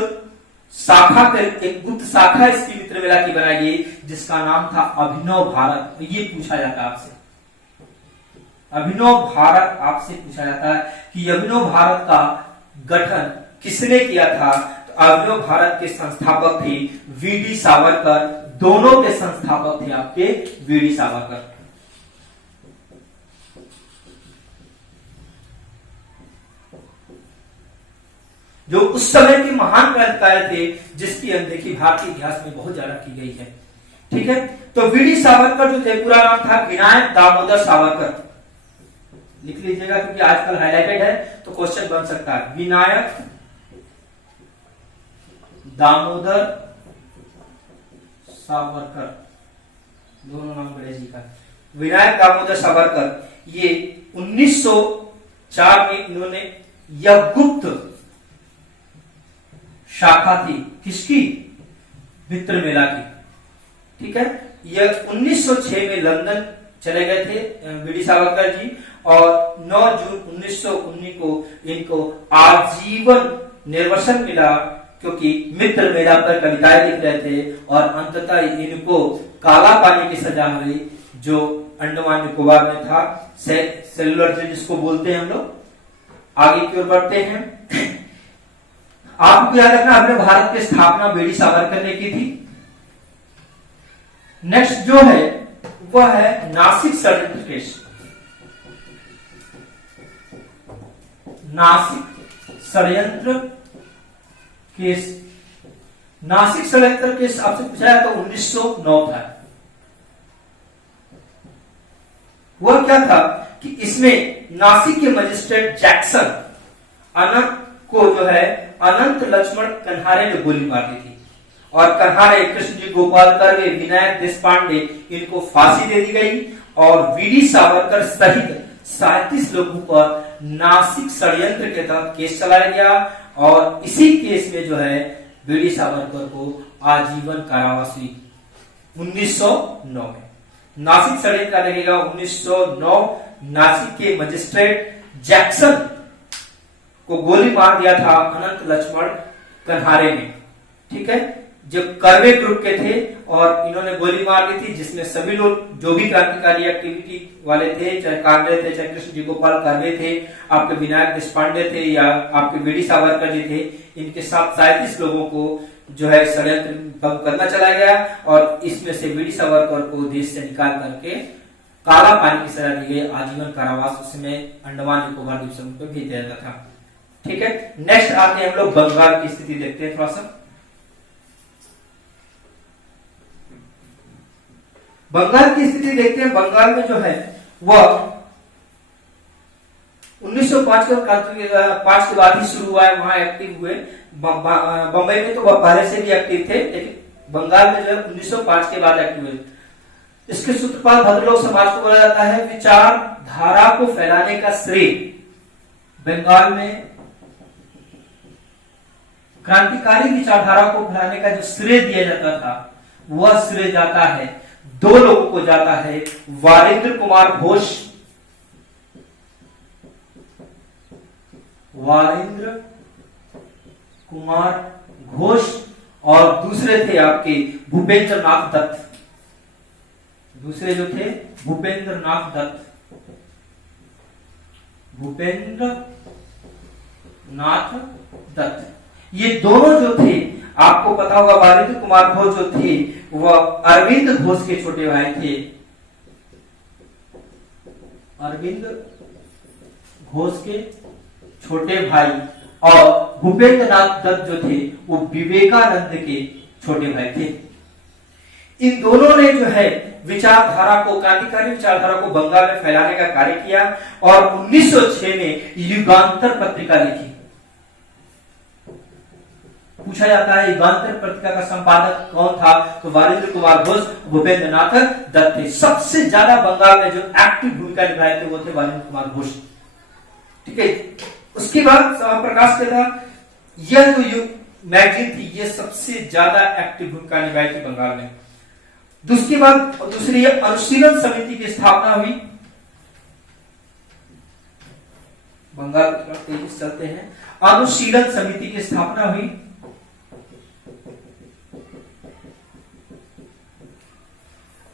शाखा एक गुप्त शाखा इसकी मित्र मेला की बनाई गई, जिसका नाम था अभिनव भारत। ये पूछा जाता है आपसे, अभिनव भारत आपसे पूछा जाता है कि अभिनव भारत का गठन किसने किया था? तो अभिनव भारत के संस्थापक थे वीडी सावरकर। दोनों के संस्थापक थे आपके वीडी सावरकर। जो उस समय के महान क्रांतिकारी थे, जिसकी अनदेखी भारतीय इतिहास में बहुत ज्यादा की गई है। ठीक है, तो वीडी सावरकर जो थे, पूरा नाम था विनायक दामोदर सावरकर। लिख लीजिएगा क्योंकि आजकल हाईलाइटेड है तो क्वेश्चन बन सकता है। विनायक दामोदर सावरकर, दोनों नाम गणेश जी का। विनायक दामोदर सावरकर ये 1904 में इन्होंने यह गुप्त शाखा थी किसकी? मित्र मेला की। ठीक है, यह 1906 में लंदन चले गए थे वीडी सावरकर जी, और 9 जून 1919 को इनको आजीवन निर्वसन मिला, क्योंकि मित्र मेला पर कविताएं लिख रहे थे, और अंततः इनको काला पानी की सजा हुई, जो अंडमान निकोबार में था। सेलुलर जेल जिसको बोलते हैं हम लोग। आगे की ओर बढ़ते हैं। आपको याद रखना, अपने भारत की स्थापना वीडी सावरकर ने की थी। नेक्स्ट जो है वह है नासिक षड्यंत्र केस। नासिक षड्यंत्र केस, नासिक षड्यंत्र केस आपसे पूछा है तो 1909 था। वह क्या था कि इसमें नासिक के मजिस्ट्रेट जैक्सन अनंत को जो है अनंत लक्ष्मण कन्हारे ने गोली मार दी थी, और कन्हारे, कृष्ण जी गोपाल कर्वे, विनायक देशपांडे, इनको फांसी दे दी गई, और वीडी सावरकर सहित 37 लोगों पर नासिक षड्यंत्र के तहत केस चलाया गया, और इसी केस में जो है वीडी सावरकर को आजीवन कारावास हुई 1909 में। नासिक षड्यंत्र का लगेगा 1909। नासिक के मजिस्ट्रेट जैक्सन को गोली मार दिया था अनंत लक्ष्मण कन्हारे ने। ठीक है, जो कर्वे ग्रुप के थे, और इन्होंने गोली मार दी थी, जिसमें सभी लोग जो भी क्रांतिकारी एक्टिविटी वाले थे, चाहे कांग्रेस थे, चाहे कृष्ण जी गोपाल कर्वे थे, आपके विनायक देशपांडे थे, या आपके वीडी सावरकर जी थे, इनके साथ 37 लोगों को जो है षड्यंत्र भंग करना चला गया, और इसमें से वीडी सावरकर को देश से निकाल करके काला पानी की सजा दी गई, आजीवन कारावास। उसमें अंडमान निकोबार द्वीप समूह को भेज दिया था। ठीक है, नेक्स्ट आते हैं हम लोग बंगाल की स्थिति देखते हैं थोड़ा सा। बंगाल की स्थिति देखते हैं। बंगाल में जो है वह 1905 के बाद ही शुरू हुआ है, वहां एक्टिव हुए। बंबई में तो वह पहले से भी एक्टिव थे, लेकिन बंगाल में जो है 1905 के बाद एक्टिव हुए। इसके सूत्रपात भद्रलोक समाज को बोला जाता है। विचारधारा को फैलाने का श्रेय बंगाल में, क्रांतिकारी विचारधारा को फैलाने का जो श्रेय दिया जाता था, वह श्रेय जाता है 2 लोगों को जाता है। वारिंद्र कुमार घोष, वारिंद्र कुमार घोष, और दूसरे थे आपके भूपेंद्र नाथ दत्त। दूसरे जो थे भूपेंद्र नाथ दत्त, भूपेंद्र नाथ दत्त। ये दोनों जो थे, आपको पता होगा वारिंद्र कुमार घोष जो थे वह अरविंद घोष के छोटे भाई थे। अरविंद घोष के छोटे भाई, और भूपेंद्र नाथ दत्त जो थे वो विवेकानंद के छोटे भाई थे। इन दोनों ने जो है विचारधारा को, क्रांतिकारी विचारधारा को बंगाल में फैलाने का कार्य किया, और 1906 में युगांतर पत्रिका लिखी। पूछा जाता है युगांतर पत्रिका का संपादक कौन था, तो वारिंद्र कुमार घोष, भूपेंद्र नाथ दत्त थे। सबसे ज्यादा बंगाल में जो एक्टिव भूमिका निभाए थे वो थे वारिंद्र कुमार घोष। ठीक है, उसके बाद प्रकाश के था, यह जो मैगजीन थी, ये सबसे ज्यादा एक्टिव भूमिका निभाई थी बंगाल में। उसके बाद दूसरी अनुशीलन समिति की स्थापना हुई। बंगाल की तरफ तेजी से चलते हैं। अनुशीलन समिति की स्थापना हुई।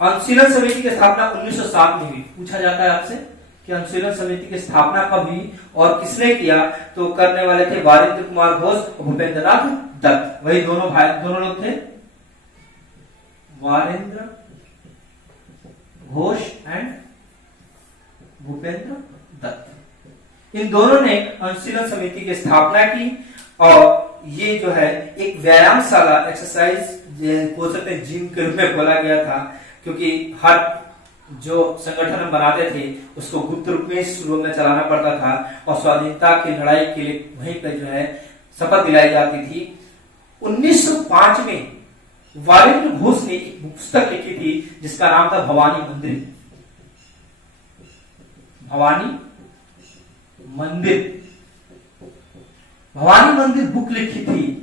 अनुशीलन समिति की स्थापना 1907 में हुई। पूछा जाता है आपसे कि अनुशीलन समिति की स्थापना कब हुई और किसने किया, तो करने वाले थे वारिंद्र कुमार घोष और भूपेंद्र नाथ दत्त। वही दोनों लोग थे, वारिंद्र घोष एंड भूपेंद्र दत्त। इन दोनों ने अनुशीलन समिति की स्थापना की और ये जो है एक व्यायामशाला, एक्सरसाइज बोल सकते हैं, जिम के रूप में खोला गया था, क्योंकि हर जो संगठन हम बनाते थे उसको गुप्त रूप में शुरू में चलाना पड़ता था और स्वाधीनता की लड़ाई के लिए वहीं पर जो है शपथ दिलाई जाती थी। 1905 में वारिंद्र घोष ने एक पुस्तक लिखी थी जिसका नाम था भवानी मंदिर। भवानी मंदिर बुक लिखी थी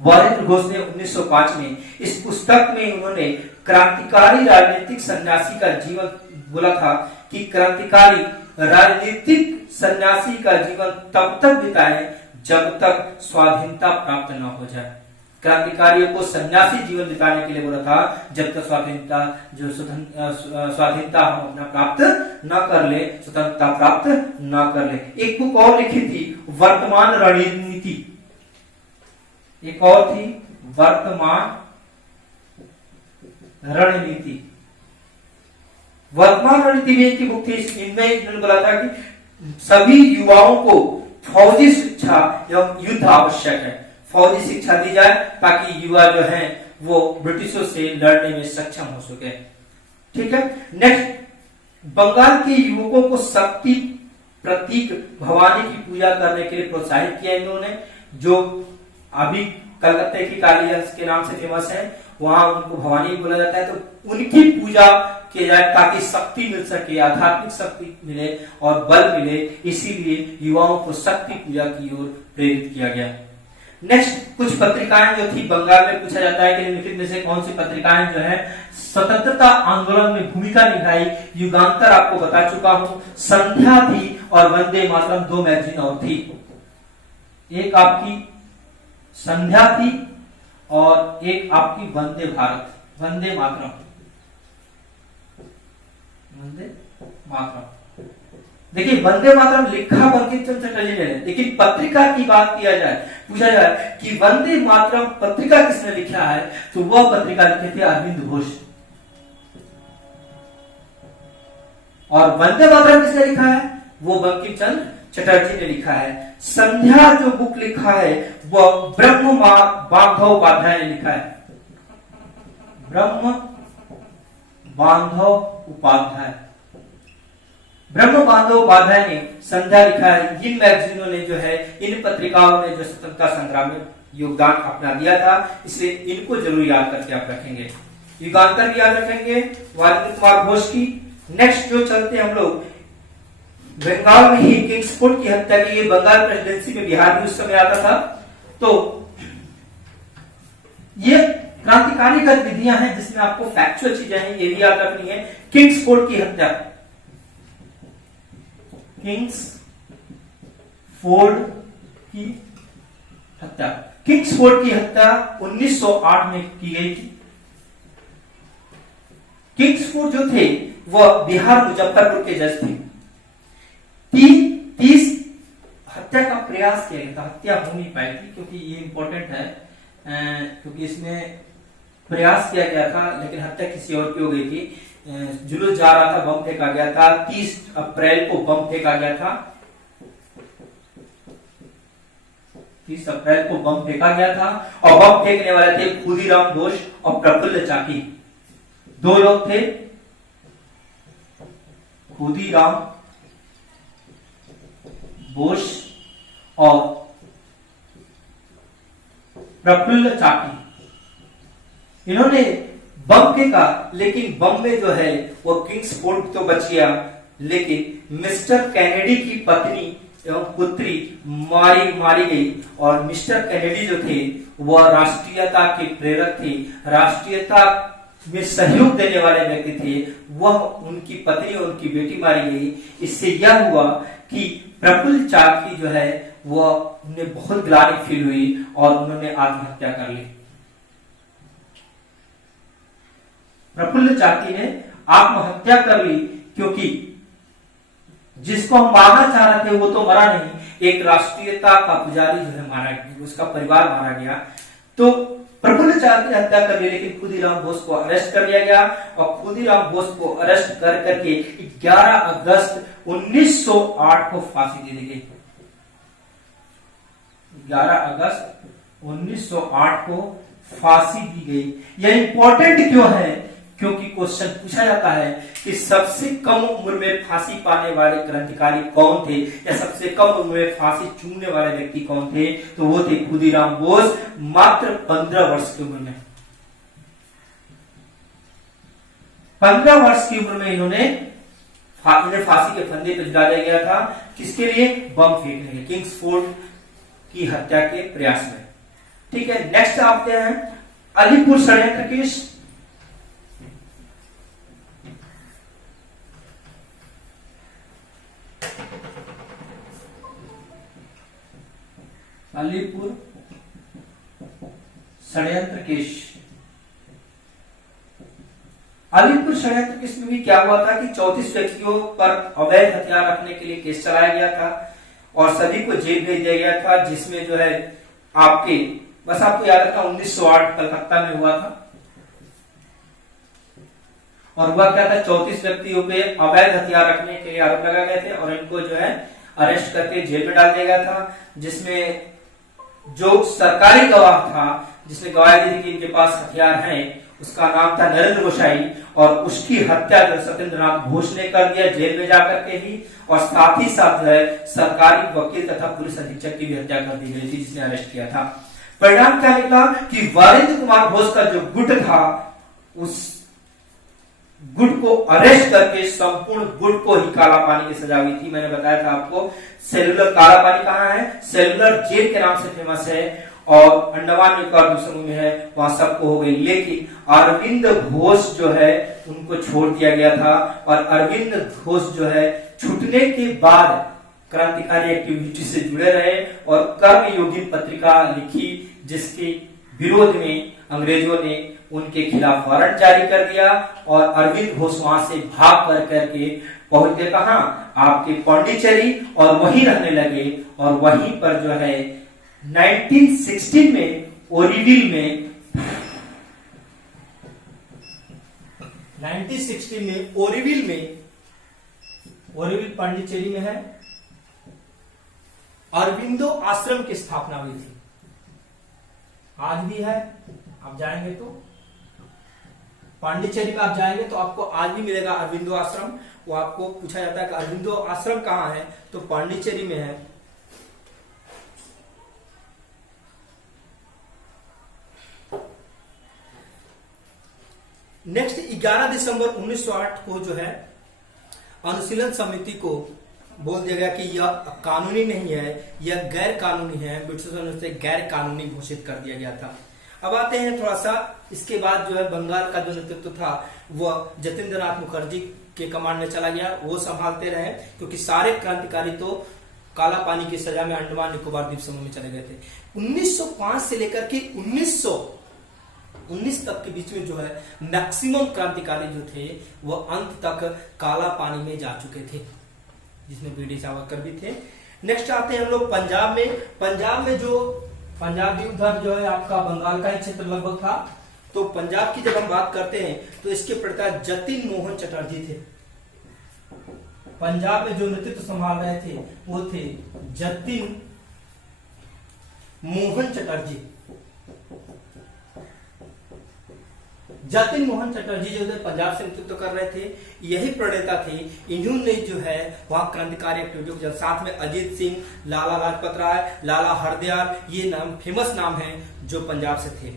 वारिंद्र घोष ने 1905 में। इस पुस्तक में उन्होंने क्रांतिकारी राजनीतिक सन्यासी का जीवन बोला था कि क्रांतिकारी राजनीतिक सन्यासी का जीवन तब तक बिताए जब तक स्वाधीनता प्राप्त न हो जाए। क्रांतिकारियों को सन्यासी जीवन बिताने के लिए बोला था जब तक स्वाधीनता हम अपना प्राप्त न कर ले, स्वतंत्रता प्राप्त न कर ले। एक बुक और लिखी थी वर्तमान रणनीति, एक और थी वर्तमान रणनीति। वर्तमान रणनीति में की बुक थी, इनमें इन्होंने बोला था कि सभी युवाओं को फौजी शिक्षा एवं युद्ध आवश्यक है। फौजी शिक्षा दी जाए ताकि युवा जो हैं वो ब्रिटिशों से लड़ने में सक्षम हो सके। ठीक है। नेक्स्ट, बंगाल के युवकों को शक्ति प्रतीक भवानी की पूजा करने के लिए प्रोत्साहित किया इन्होंने, जो अभी कलकत्ते की कालिया के नाम से फेमस है, वहां उनको भवानी बोला जाता है। तो उनकी पूजा की जाए ताकि शक्ति मिल सके, आध्यात्मिक शक्ति मिले और बल मिले, इसीलिए युवाओं को शक्ति पूजा की ओर प्रेरित किया गया। नेक्स्ट, कुछ पत्रिकाएं जो थी बंगाल में, पूछा जाता है कि निम्नलिखित में से कौन सी पत्रिकाएं जो है स्वतंत्रता आंदोलन में भूमिका निभाई। युगांतर आपको बता चुका हूं, संध्या थी और वंदे मातरम, दो मैगजीन और थी। एक आपकी संध्या थी और एक आपकी वंदे भारत, वंदे मातरम, वंदे मातरम। देखिए, वंदे मातरम लिखा बंकिम चंद्र चटर्जी ने, लेकिन पत्रिका की बात किया जाए, पूछा जाए कि वंदे मातरम पत्रिका किसने लिखा है, तो वह पत्रिका लिखे थे अरविंद घोष। और वंदे मातरम किसने लिखा है, वो बंकिम चंद्र चटर्जी ने लिखा है। संध्या जो बुक लिखा है वह ब्रह्म बांधव उपाध्याय ने लिखा है, ब्रह्म बांधव उपाध्याय। ब्रह्म बांधव उपाध्याय ने संध्या लिखा है। इन मैगजीनों ने जो है, इन पत्रिकाओं ने जो स्वतंत्रता संग्राम में योगदान अपना दिया था, इसलिए इनको जरूर याद करके आप रखेंगे। युगांतर भी याद रखेंगे, वारिंद्र कुमार घोष की। नेक्स्ट जो चलते हम लोग, बंगाल में ही किंग्सफोर्ड की हत्या की, बंगाल प्रेसिडेंसी में बिहार भी उस समय आता था। तो ये क्रांतिकारी गतिविधियां हैं जिसमें आपको फैक्चुअल चीजें हैं, ये भी याद रखनी है। किंग्सफोर्ड की हत्या, किंग्सफोर्ड की हत्या, किंग्सफोर्ड की हत्या 1908 में की गई थी। किंग्सफोर्ड जो थे वह बिहार मुजफ्फरपुर के जज थे। 30 हत्या का प्रयास किया गया था, हत्या हो नहीं पाई थी, क्योंकि ये इंपॉर्टेंट है, क्योंकि इसमें प्रयास किया गया था लेकिन हत्या किसी और की हो गई थी। जुलूस जा रहा था, बम फेंका गया था। 30 अप्रैल को बम फेंका गया था, 30 अप्रैल को बम फेंका गया था। और बम फेंकने वाले थे खुदीराम बोस और प्रफुल्ल चाकी, दो लोग थे, खुदीराम बोस और प्रफुल्ल चाकी। इन्होंने बम फेंका, लेकिन बम में जो है वो किंग्सफोर्ड तो बच गया, लेकिन मिस्टर कैनेडी की पत्नी एवं पुत्री मारी गई। और मिस्टर कैनेडी जो थे वह राष्ट्रीयता के प्रेरक थे, राष्ट्रीयता में सहयोग देने वाले व्यक्ति थे। वह, उनकी पत्नी और उनकी बेटी मारी गई। इससे यह हुआ कि प्रफुल्ल चाकी जो है वह, उन्हें बहुत ग्लानि फील हुई और उन्होंने आत्महत्या कर ली। प्रफुल्ल चाकी ने आत्महत्या कर ली क्योंकि जिसको हम मारना चाह रहे थे वो तो मरा नहीं, एक राष्ट्रीयता का पुजारी जो है मारा गया, उसका परिवार मारा गया। तो प्रफुल्ल चाकिया की हत्या कर ली, लेकिन खुदीराम बोस को अरेस्ट कर लिया गया और खुदीराम बोस को अरेस्ट कर करके 11 अगस्त 1908 को फांसी दे दी गई। 11 अगस्त 1908 को फांसी दी गई। यह इंपॉर्टेंट क्यों है? क्योंकि क्वेश्चन पूछा जाता है कि सबसे कम उम्र में फांसी पाने वाले क्रांतिकारी कौन थे, या सबसे कम उम्र में फांसी चूमने वाले व्यक्ति कौन थे? तो वो थे खुदीराम बोस, मात्र 15 वर्ष की उम्र में। 15 वर्ष की उम्र में इन्हें फांसी के फंदे पर डाला गया था। किसके लिए? बम फेंकने के, किंग्सफोर्ड की हत्या के प्रयास में। ठीक है, नेक्स्ट आते हैं अलीपुर षड्यंत्र केस। अलीपुर षड्यंत्र केस। अलीपुर षड्यंत्र केस में भी क्या हुआ था कि 34 व्यक्तियों पर अवैध हथियार रखने के लिए केस चलाया गया था और सभी को जेल भेज दिया गया था, जिसमें जो है आपको याद रखना 1908 कलकत्ता में हुआ था। और हुआ क्या था, 34 व्यक्तियों पे अवैध हथियार रखने के लिए आरोप लगाए गए थे और इनको जो है अरेस्ट करके जेल में डाल दिया गया था, जिसमें जो सरकारी गवाह था जिसने गवाही दी थी कि इनके पास हथियार हैं, उसका नाम था नरेंद्र गोसाई, और उसकी हत्या जो सत्येंद्र नाथ घोष ने कर दिया जेल में जाकर के ही। और साथ ही साथ जो है सरकारी वकील तथा पुलिस अधीक्षक की भी हत्या कर दी गई थी, जिसने अरेस्ट किया था। परिणाम क्या निकला कि वीरेंद्र कुमार घोष का जो गुट था, उस गुट को अरेस्ट करके संपूर्ण गुट को ही काला पानी की सजा हुई थी। मैंने बताया था आपको सेलुलर, काला पानी कहाँ है? सेलुलर जेल के नाम से फेमस है और अंडमान निकोबार द्वीप समूह में है, वहां सबको हो गई। लेकिन अरविंद घोष जो है उनको छोड़ दिया गया था और अरविंद घोष जो है छूटने के बाद क्रांतिकारी एक्टिविटी से जुड़े रहे और कर्मयोगी पत्रिका लिखी, जिसके विरोध में अंग्रेजों ने उनके खिलाफ वारंट जारी कर दिया और अरविंद घोष वहां से भाग कर करके पहुंच गए कहां? आपके पांडिचेरी, और वहीं रहने लगे। और वहीं पर जो है 1916 में ओरिविल में 1916 में ओरिविल पांडिचेरी में है, अरविंदो आश्रम की स्थापना हुई थी। आज भी है, आप जाएंगे तो पांडिचेरी में आप जाएंगे तो आपको आज भी मिलेगा अरविंदो आश्रम। वो आपको पूछा जाता है कि अरविंदो आश्रम कहां है, तो पांडिचेरी में है। नेक्स्ट 11 दिसंबर 1908 को जो है अनुशीलन समिति को बोल दिया गया कि यह कानूनी नहीं है, यह गैर कानूनी है, ब्रिटिशों ने उसे गैर कानूनी घोषित कर दिया गया था। अब आते हैं थोड़ा सा, इसके बाद जो है बंगाल का जो नेतृत्व था वह जतेंद्र नाथ मुखर्जी के कमांड में चला गया, वो संभालते रहे, क्योंकि सारे क्रांतिकारी तो काला पानी की सजा में अंडमान निकोबार द्वीप समूह में चले गए थे। 1905 से लेकर के 1919 तक के बीच में जो है मैक्सिमम क्रांतिकारी जो थे वह अंत तक काला पानी में जा चुके थे, जिसमें बीडी सावरकर भी थे। नेक्स्ट आते हैं हम लोग पंजाब में। पंजाब भी उधर जो है आपका बंगाल का ही क्षेत्र लगभग था। तो पंजाब की जब हम बात करते हैं तो इसके प्रता जतिन मोहन चटर्जी थे। पंजाब में जो नेतृत्व संभाल रहे थे वो थे जतिन मोहन चटर्जी। जतिन मोहन चटर्जी जो है पंजाब से नेतृत्व कर रहे थे, यही प्रणेता थे। इन्होंने जो है वहां क्रांतिकारी एक्टिविटी को, साथ में अजीत सिंह, लाला लाजपत राय, लाला हरदयाल, ये नाम फेमस नाम है जो पंजाब से थे।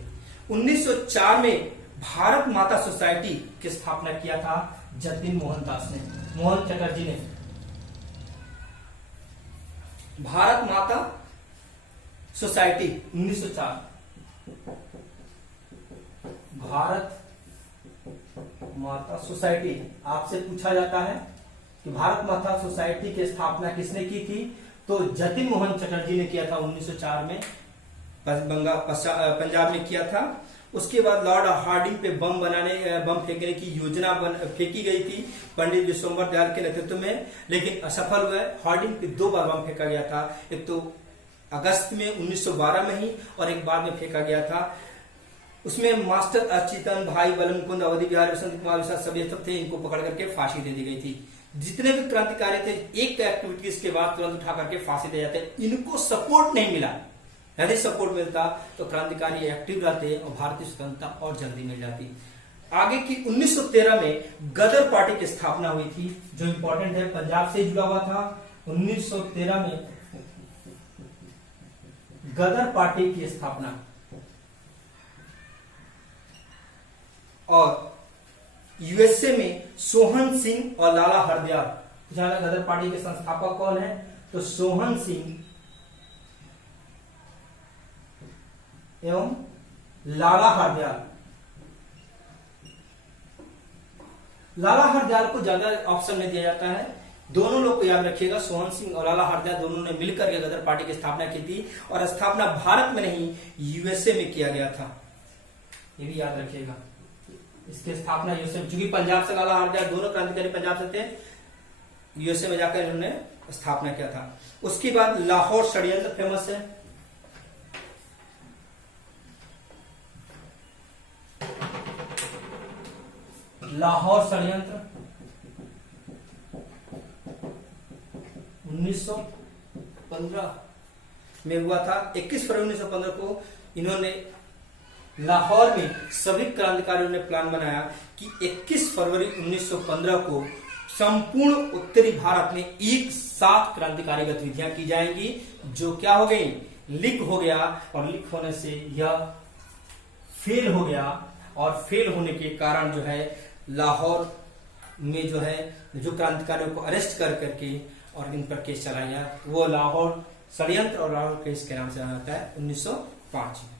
1904 में भारत माता सोसाइटी की स्थापना किया था जतिन मोहन चटर्जी ने। भारत माता सोसाइटी 1904, भारत माता सोसाइटी। आपसे पूछा जाता है कि भारत माता सोसाइटी की स्थापना किसने की थी, तो जतिन मोहन चटर्जी ने किया था 1904 में, पंजाब में किया था। उसके बाद लॉर्ड हार्डिंग पे बम फेंकने की योजना फेंकी गई थी पंडित विश्वम्बर दयाल के नेतृत्व में, लेकिन असफल हुए। हार्डिंग पे 2 बार बम फेंका गया था, एक तो अगस्त में 1912 में ही और एक बाद में फेंका गया था। उसमें मास्टर अच्युतन, भाई बल मुकुंद, अवधि बिहारी, वसंत कुमार सभी सब थे, इनको पकड़ करके फांसी दे दी गई थी। जितने भी क्रांतिकारी थे एक एक्टिविटीज के बाद तुरंत उठा करके फांसी दे जाते, इनको सपोर्ट नहीं मिला। यदि सपोर्ट मिलता तो क्रांतिकारी एक्टिव रहते और भारतीय स्वतंत्रता और जल्दी मिल जाती। आगे की 1913 में गदर पार्टी की स्थापना हुई थी, जो इंपॉर्टेंट है, पंजाब से जुड़ा हुआ था। 1913 में गदर पार्टी की स्थापना, और यूएसए में सोहन सिंह और लाला हरदयाल। गदर पार्टी के संस्थापक कौन है? तो सोहन सिंह एवं लाला हरदयाल। लाला हरदयाल को ज्यादा ऑप्शन में दिया जाता है, दोनों लोग को याद रखिएगा। सोहन सिंह और लाला हरदयाल दोनों ने मिलकर के गदर पार्टी की स्थापना की थी, और स्थापना भारत में नहीं यूएसए में किया गया था, ये भी याद रखिएगा। इसकी स्थापना यूएसए, चूंकि पंजाब से लाला हरदयाल दोनों क्रांतिकारी पंजाब से थे, यूएसए में जाकर इन्होंने स्थापना किया था। उसके बाद लाहौर षड्यंत्र फेमस है। लाहौर षड्यंत्र 1915 में हुआ था। 21 फरवरी 1915 को इन्होंने लाहौर में सभी क्रांतिकारियों ने प्लान बनाया कि 21 फरवरी 1915 को संपूर्ण उत्तरी भारत में एक साथ क्रांतिकारी गतिविधियां की जाएंगी, जो क्या हो गई, लीक हो गया, और लीक होने से यह फेल हो गया, और फेल होने के कारण जो है लाहौर में जो है जो क्रांतिकारियों को अरेस्ट कर करके और इन पर केस चलाया गया, वो लाहौर षड्यंत्र और लाहौर केस के नाम से जाना जाता है 1905 में।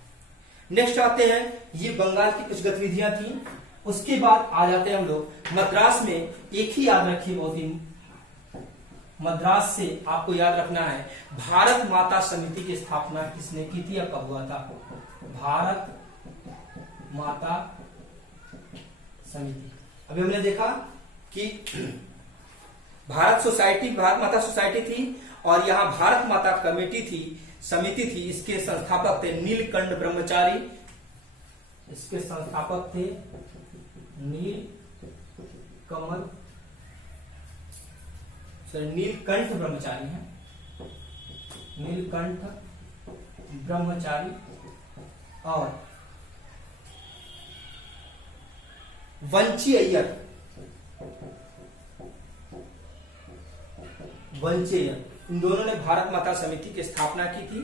नेक्स्ट आते हैं, ये बंगाल की कुछ गतिविधियां थी। उसके बाद आ जाते हैं हम लोग मद्रास में। एक ही याद रखिए, बहुत ही मद्रास से आपको याद रखना है, भारत माता समिति की स्थापना किसने की थी या कब हुआ था? भारत माता समिति। अभी हमने देखा कि भारत माता सोसाइटी थी, और यहाँ भारत माता कमेटी थी, समिति थी। इसके संस्थापक थे नीलकंठ ब्रह्मचारी। इसके संस्थापक थे नीलकंठ ब्रह्मचारी हैं, नीलकंठ ब्रह्मचारी, और वंची अय्यर, इन दोनों ने भारत माता समिति की स्थापना की थी।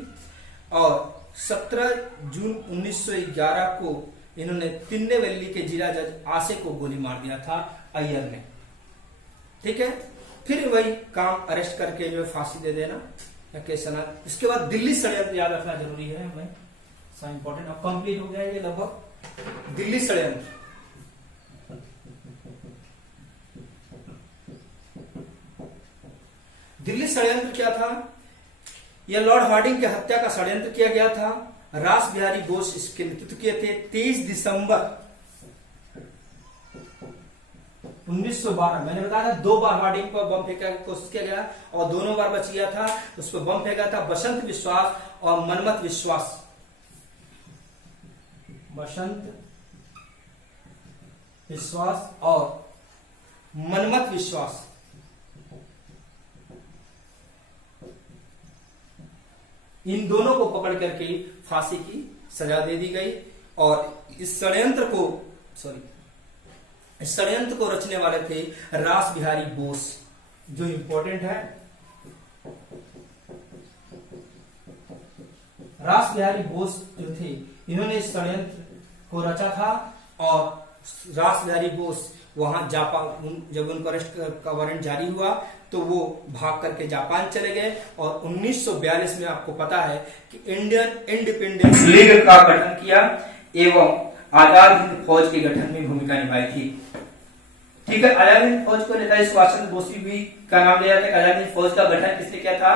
और 17 जून 1911 को इन्होंने तिन्नेवेल्ली के जिला जज आसे को गोली मार दिया था अय्यर ने। ठीक है, फिर वही काम, अरेस्ट करके जो है फांसी दे देना या केसना। इसके बाद दिल्ली षड्यंत्र याद रखना जरूरी है हमें, सब इंपॉर्टेंट। अब कंप्लीट हो गया ये लगभग दिल्ली षड्यंत्र। दिल्ली षड्यंत्र क्या था? यह लॉर्ड हार्डिंग की हत्या का षड्यंत्र किया गया था। रास बिहारी बोस इसके नेतृत्व किए थे। 23 दिसंबर 1912, मैंने बताया था 2 बार हार्डिंग पर बम फेंकने की कोशिश किया गया और दोनों बार बच गया था। उस पर बम फेंका था बसंत विश्वास और मनमत विश्वास। बसंत विश्वास और मनमत विश्वास, इन दोनों को पकड़ करके फांसी की सजा दे दी गई। और इस षड्यंत्र को रचने वाले थे रास बिहारी बोस, जो इंपॉर्टेंट है। रास बिहारी बोस जो थे, इन्होंने इस षड्यंत्र को रचा था। और रास बिहारी बोस वहां जापान, जब उनको अरेस्ट का वारंट जारी हुआ तो वो भाग करके जापान चले गए। और 1942 में आपको पता है कि इंडियन इंडिपेंडेंस लीग का गठन किया एवं आजाद हिंद फौज के गठन में भूमिका निभाई थी। ठीक है, आजाद हिंद फौज को नेताजी सुभाष चंद्र बोस भी का नाम लिया जाता है। आजाद हिंद फौज का गठन किसने किया था?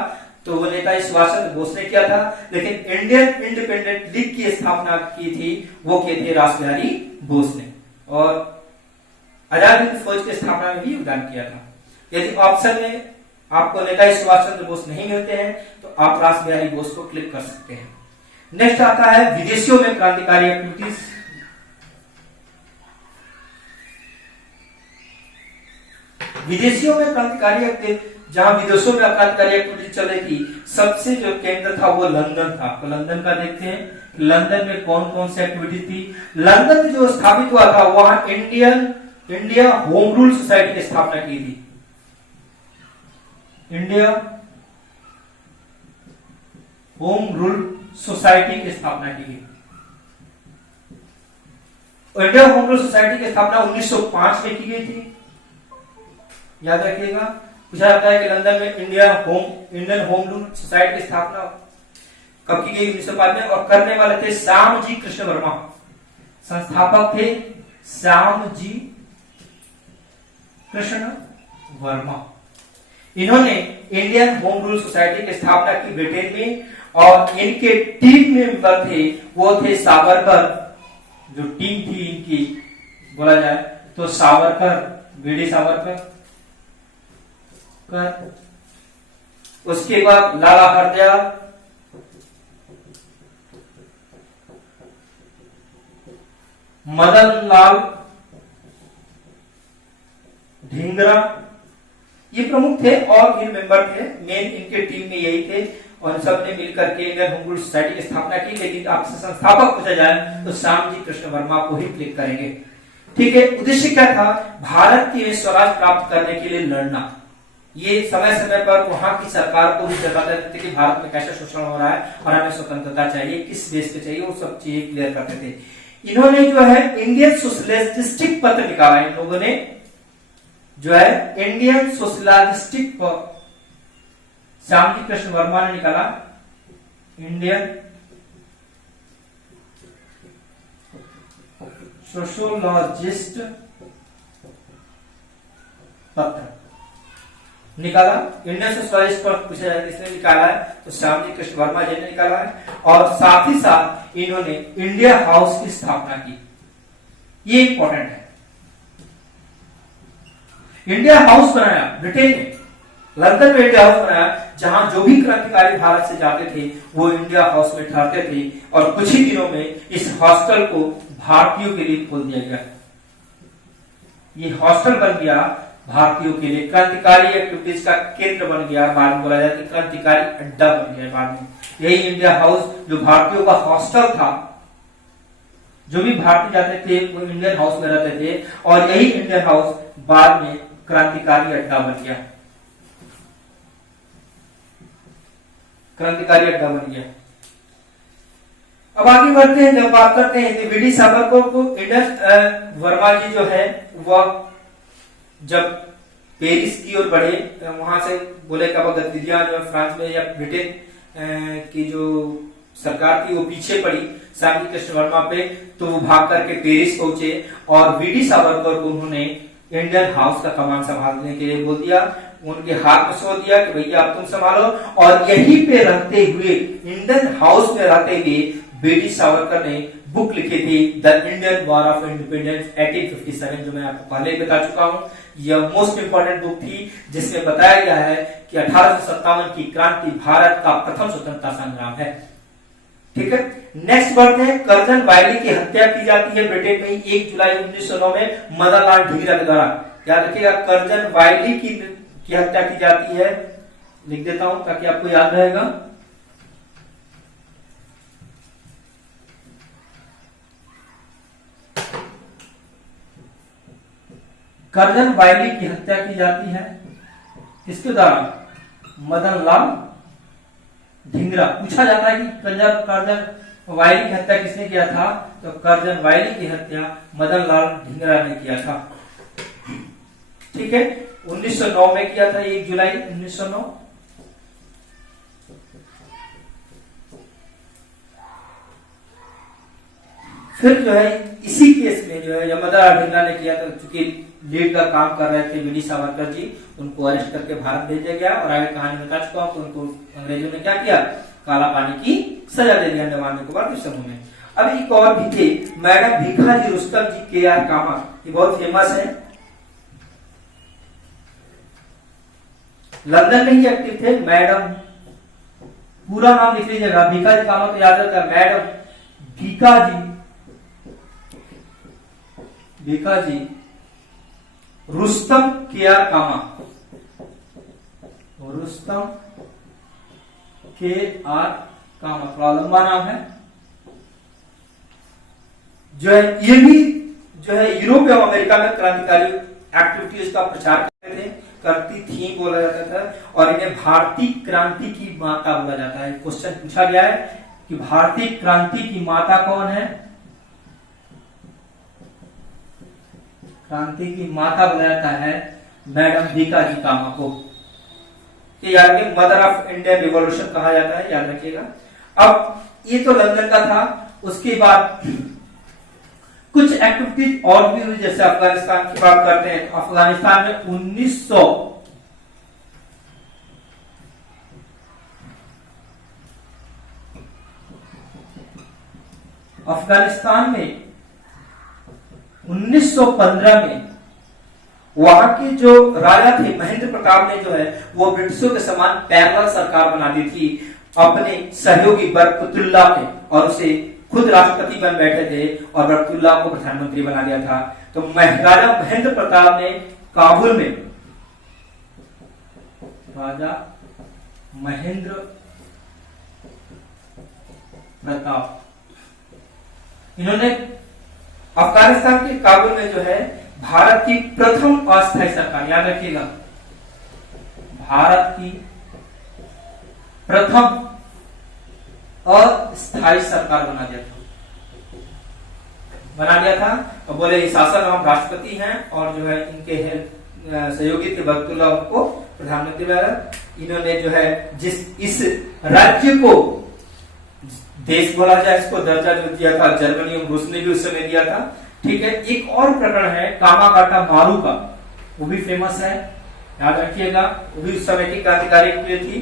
तो वो नेताजी सुभाष चंद्र बोस ने किया था, लेकिन इंडियन इंडिपेंडेंट लीग की स्थापना की थी वो किए थे रास बिहारी बोस ने, और आजाद हिंद फौज की स्थापना में भी योगदान किया था। यदि ऑप्शन में आपको नेताजी सुभाष चंद्र बोस नहीं मिलते हैं तो आप रास बिहारी बोस को क्लिक कर सकते हैं। नेक्स्ट आता है विदेशियों में क्रांतिकारी एक्टिविटीज। विदेशियों में क्रांतिकारी एक्टिविटी, जहां विदेशों में क्रांतिकारी एक्टिविटी चल रही थी, सबसे जो केंद्र था वो लंदन था। तो लंदन का देखते हैं, लंदन में कौन कौन सी एक्टिविटी थी। लंदन में जो स्थापित हुआ था वहां इंडिया होम रूल सोसाइटी की स्थापना की थी। इंडिया होम रूल सोसाइटी की स्थापना की गई। इंडिया होम रूल सोसाइटी की स्थापना 1905 में की गई थी, याद रखिएगा। पूछा जाता है कि लंदन में इंडियन होम रूल सोसाइटी की स्थापना कब की गई? 1905 में। और करने वाले थे श्याम जी कृष्ण वर्मा, संस्थापक थे श्याम जी कृष्ण वर्मा। इन्होंने इंडियन होम रूल सोसाइटी की स्थापना की ब्रिटेन में, और इनके टीम मेंबर थे वो थे सावरकर। जो टीम थी इनकी बोला जाए तो सावरकर, वीडी सावरकर, उसके बाद लाला हरदयाल, मदन लाल ढींगरा, ये प्रमुख थे और ये मेंबर थे। मेन इनके टीम में यही थे, और सबने मिलकर के इंडियन होम रूल सोसाइटी की स्थापना की। लेकिन आपसे संस्थापक पूछा जाए तो श्याम जी कृष्ण वर्मा को ही क्लिक करेंगे। ठीक है, उद्देश्य क्या था? भारत की स्वराज प्राप्त करने के लिए लड़ना। ये समय समय पर वहां की सरकार को भी बताते थे कि भारत में कैसा शोषण हो रहा है और हमें स्वतंत्रता चाहिए, किस देश पे चाहिए, वो सब चीजें क्लियर करते थे। इन्होंने जो है इंडियन सोशलिस्टिक पत्र निकाला। इन लोगों ने जो है इंडियन सोशलिस्टिक, श्याम जी कृष्ण वर्मा ने निकाला इंडियन सोशोलॉजिस्ट पत्र निकाला। इंडियन सोशलिस्ट पत्र पूछा जाए किसने निकाला है तो श्याम जी कृष्ण वर्मा जी ने निकाला है। और साथ ही साथ इन्होंने इंडिया हाउस की स्थापना की। ये इंपॉर्टेंट है। इंडिया हाउस बनाया ब्रिटेन में, लंदन में इंडिया हाउस बनाया, जहां जो भी क्रांतिकारी भारत से जाते थे वो इंडिया हाउस में ठहरते थे। और कुछ ही दिनों में इस हॉस्टल को भारतीयों के लिए खोल दिया गया। ये हॉस्टल बन गया भारतीयों के लिए, क्रांतिकारी एक्टिविटीज का केंद्र बन गया। बाद में बोला जाए कि क्रांतिकारी अड्डा बन गया बाद में। यही इंडिया हाउस जो भारतीयों का हॉस्टल था, जो भी भारतीय जाते थे वो इंडियन हाउस में रहते थे, और यही इंडियन हाउस बाद में क्रांतिकारी अड्डा बन गया। क्रांतिकारी अड्डा बन गया। अब आगे बढ़ते हैं, जब बात करते हैं वीडी सावरकर को, इंडियन वर्मा जी जो है वह जब पेरिस की ओर बढ़े, वहां से बोले कि अब गतिविधियां जो फ्रांस में या ब्रिटेन की जो सरकार थी वो पीछे पड़ी श्याम जी कृष्ण वर्मा पे, तो वो भाग करके पेरिस पहुंचे और वीडी सावरकर को उन्होंने इंडियन हाउस का कमान संभालने के लिए बोल दिया। उनके हाथ में सौंप दिया कि भैया आप तुम संभालो। और यहीं पे रहते हुए, इंडियन हाउस में रहते हुए वीडी सावरकर ने बुक लिखी थी the Indian war of independence 1857, जो मैं आपको पहले बता चुका हूं। यह मोस्ट इंपोर्टेंट बुक थी, जिसमें बताया गया है कि 1857 की क्रांति भारत का प्रथम स्वतंत्रता संग्राम है। ठीक है, नेक्स्ट बढ़ते हैं। कर्जन वायली की हत्या की जाती है ब्रिटेन में 1 जुलाई 1909 में मदन लाल ढींगरा के द्वारा। याद रखिएगा, कर्जन वायली की हत्या की जाती है। लिख देता हूं ताकि आपको याद रहेगा। कर्जन वायली की हत्या की जाती है किसके द्वारा? मदन लाल ढींगरा। पूछा जाता है कि कर्जन वायली की हत्या किसने किया था, तो कर्जन वायली की हत्या मदन लाल ढींगरा ने किया था। ठीक है, 1909 में किया था, 1 जुलाई 1909। फिर जो है इसी केस में जो है मदन लाल ढींगरा ने किया था, चूंकि लीड का काम कर रहे थे वीडी सावरकर जी, उनको अरेस्ट करके भारत भेजा गया और आगे कहानी बता चुका हूं। उनको अंग्रेजों ने क्या किया, काला पानी की सजा दे दिया अंडमान निकोबार द्वीप समूह में। अब एक और भी थे मैडम भीखाजी रुस्तम जी के.आर. कामत, ये बहुत फेमस है, लंदन में ही एक्टिव थे। मैडम, पूरा नाम लिख लीजिएगा, भीखाजी कामत तो याद रखा, मैडम भीखाजी रुस्तम के.आर. कामत, रुस्तम के.आर. कामत, थोड़ा लंबा नाम है। जो है ये भी जो है यूरोप एवं अमेरिका में क्रांतिकारी एक्टिविटीज का प्रचार करते थे, करती थी बोला जाता था, और इन्हें भारतीय क्रांति की माता बोला जाता है। क्वेश्चन पूछा गया है कि भारतीय क्रांति की माता कौन है, क्रांति की माता बोला जाता है मैडम भीखाजी कामा को। याद रखिए, मदर ऑफ इंडियन रिवॉल्यूशन कहा जाता है, याद रखिएगा। अब ये तो लंदन का था। उसके बाद कुछ एक्टिविटीज और भी हुई, जैसे अफगानिस्तान की बात करते हैं। अफगानिस्तान में 1900 अफगानिस्तान में 1915 में वहां के जो राजा थे महेंद्र प्रताप ने जो है वो ब्रिटिशों के समान पैरेलल सरकार बना दी थी अपने सहयोगी बरकतुल्लाह के, और उसे खुद राष्ट्रपति बन बैठे थे और बरकतुल्लाह को प्रधानमंत्री बना दिया था। तो राजा महेंद्र प्रताप ने काबुल में, राजा महेंद्र प्रताप, इन्होंने अफगानिस्तान के काबुल में जो है भारत की प्रथम अस्थायी सरकार, याद रखिएगा, भारत की प्रथम अस्थायी सरकार बना दिया था और बोले शासन हम राष्ट्रपति हैं और जो है इनके सहयोगी थे बरकतुल्लाह को प्रधानमंत्री बनाया। इन्होंने जो है इस राज्य को देश बोला जाए, इसको दर्जा जो दिया था जर्मनी और रूस ने भी उस समय दिया था। ठीक है, एक और प्रकरण है कामागाटा मारू का, वो भी फेमस है, याद रखिएगा, वो भी उस समय की क्रांतिकारी थी।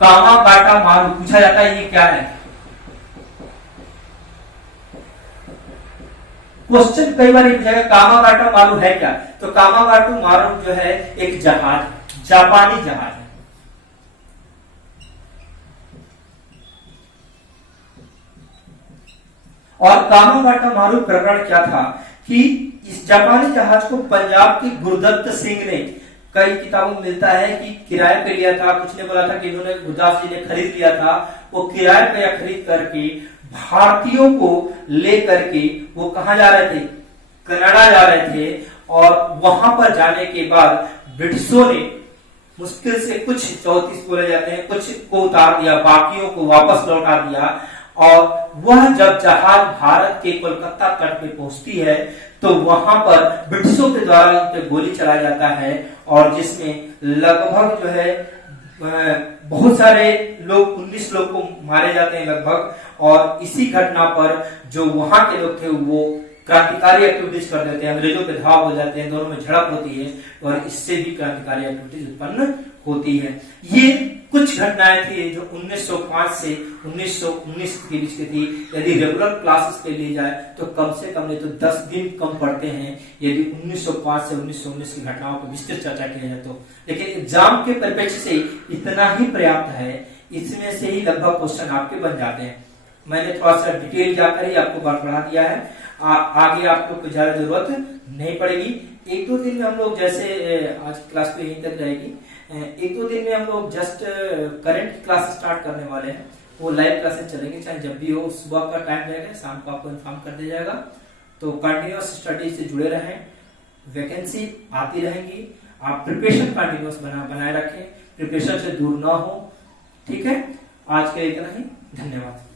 कामागाटा मारू पूछा जाता है ये क्या है, क्वेश्चन कई बार पूछा गया कामागाटा मारू है क्या, तो कामागाटू मारू जो है एक जहाज, जापानी जहाज है। और कामागाटा मारू प्रकरण क्या था कि इस जापानी जहाज को पंजाब के गुरदत्त सिंह ने, कई किताबों में मिलता है कि किराए पे लिया था, कुछ ने बोला था कि इन्होंने गुरदास जी ने खरीद लिया था, वो किराए पे या खरीद करके भारतीयों को लेकर के वो कहां जा रहे थे, कनाडा जा रहे थे। और वहां पर जाने के बाद ब्रिटिशों ने मुश्किल से कुछ 34 बोले जाते हैं, कुछ को उतार दिया, बाकियों को वापस लौटा दिया। और वह जब जहाज भारत के कोलकाता तट पे पहुंचती है तो वहां पर ब्रिटिशों के द्वारा उन पे गोली चलाया जाता है और जिसमें लगभग जो है बहुत सारे लोग, 19 लोग को मारे जाते हैं लगभग। और इसी घटना पर जो वहां के लोग थे वो क्रांतिकारी एक्टिविटीज कर देते हैं, अंग्रेजों पे धावा हो जाते हैं, दोनों में झड़प होती है और इससे भी क्रांतिकारी एक्टिविटीज उत्पन्न होती है। ये कुछ घटनाएं थी जो 1905 से 1919 के बीच की थी। यदि रेगुलर क्लासेस पे ली जाए तो कम से कम नहीं तो 10 दिन कम पढ़ते हैं यदि 1905 से 1919 की घटनाओं पर विस्तृत चर्चा की जाए तो। लेकिन एग्जाम के परिप्रेक्ष्य से इतना ही पर्याप्त है, इसमें से ही लगभग क्वेश्चन आपके बन जाते हैं। मैंने थोड़ा सा डिटेल जाकर ही आपको बात बढ़ा दिया है, आगे आपको कुछ ज्यादा जरूरत नहीं पड़ेगी। 1-2 दिन में हम लोग, जैसे आज क्लास तो यहीं तक रहेगी, 1-2 दिन में हम लोग जस्ट करंट क्लास स्टार्ट करने वाले हैं। वो लाइव क्लासेस चलेंगे, चाहे जब भी हो, सुबह का टाइम रहेगा, शाम को आपको इन्फॉर्म कर दिया जाएगा। तो कंटिन्यूअस स्टडी से जुड़े रहें, वैकेंसी आती रहेंगी, आप प्रिपरेशन कंटिन्यूअस बनाए रखें, प्रिपरेशन से दूर ना हो। ठीक है, आज के इतना ही, धन्यवाद।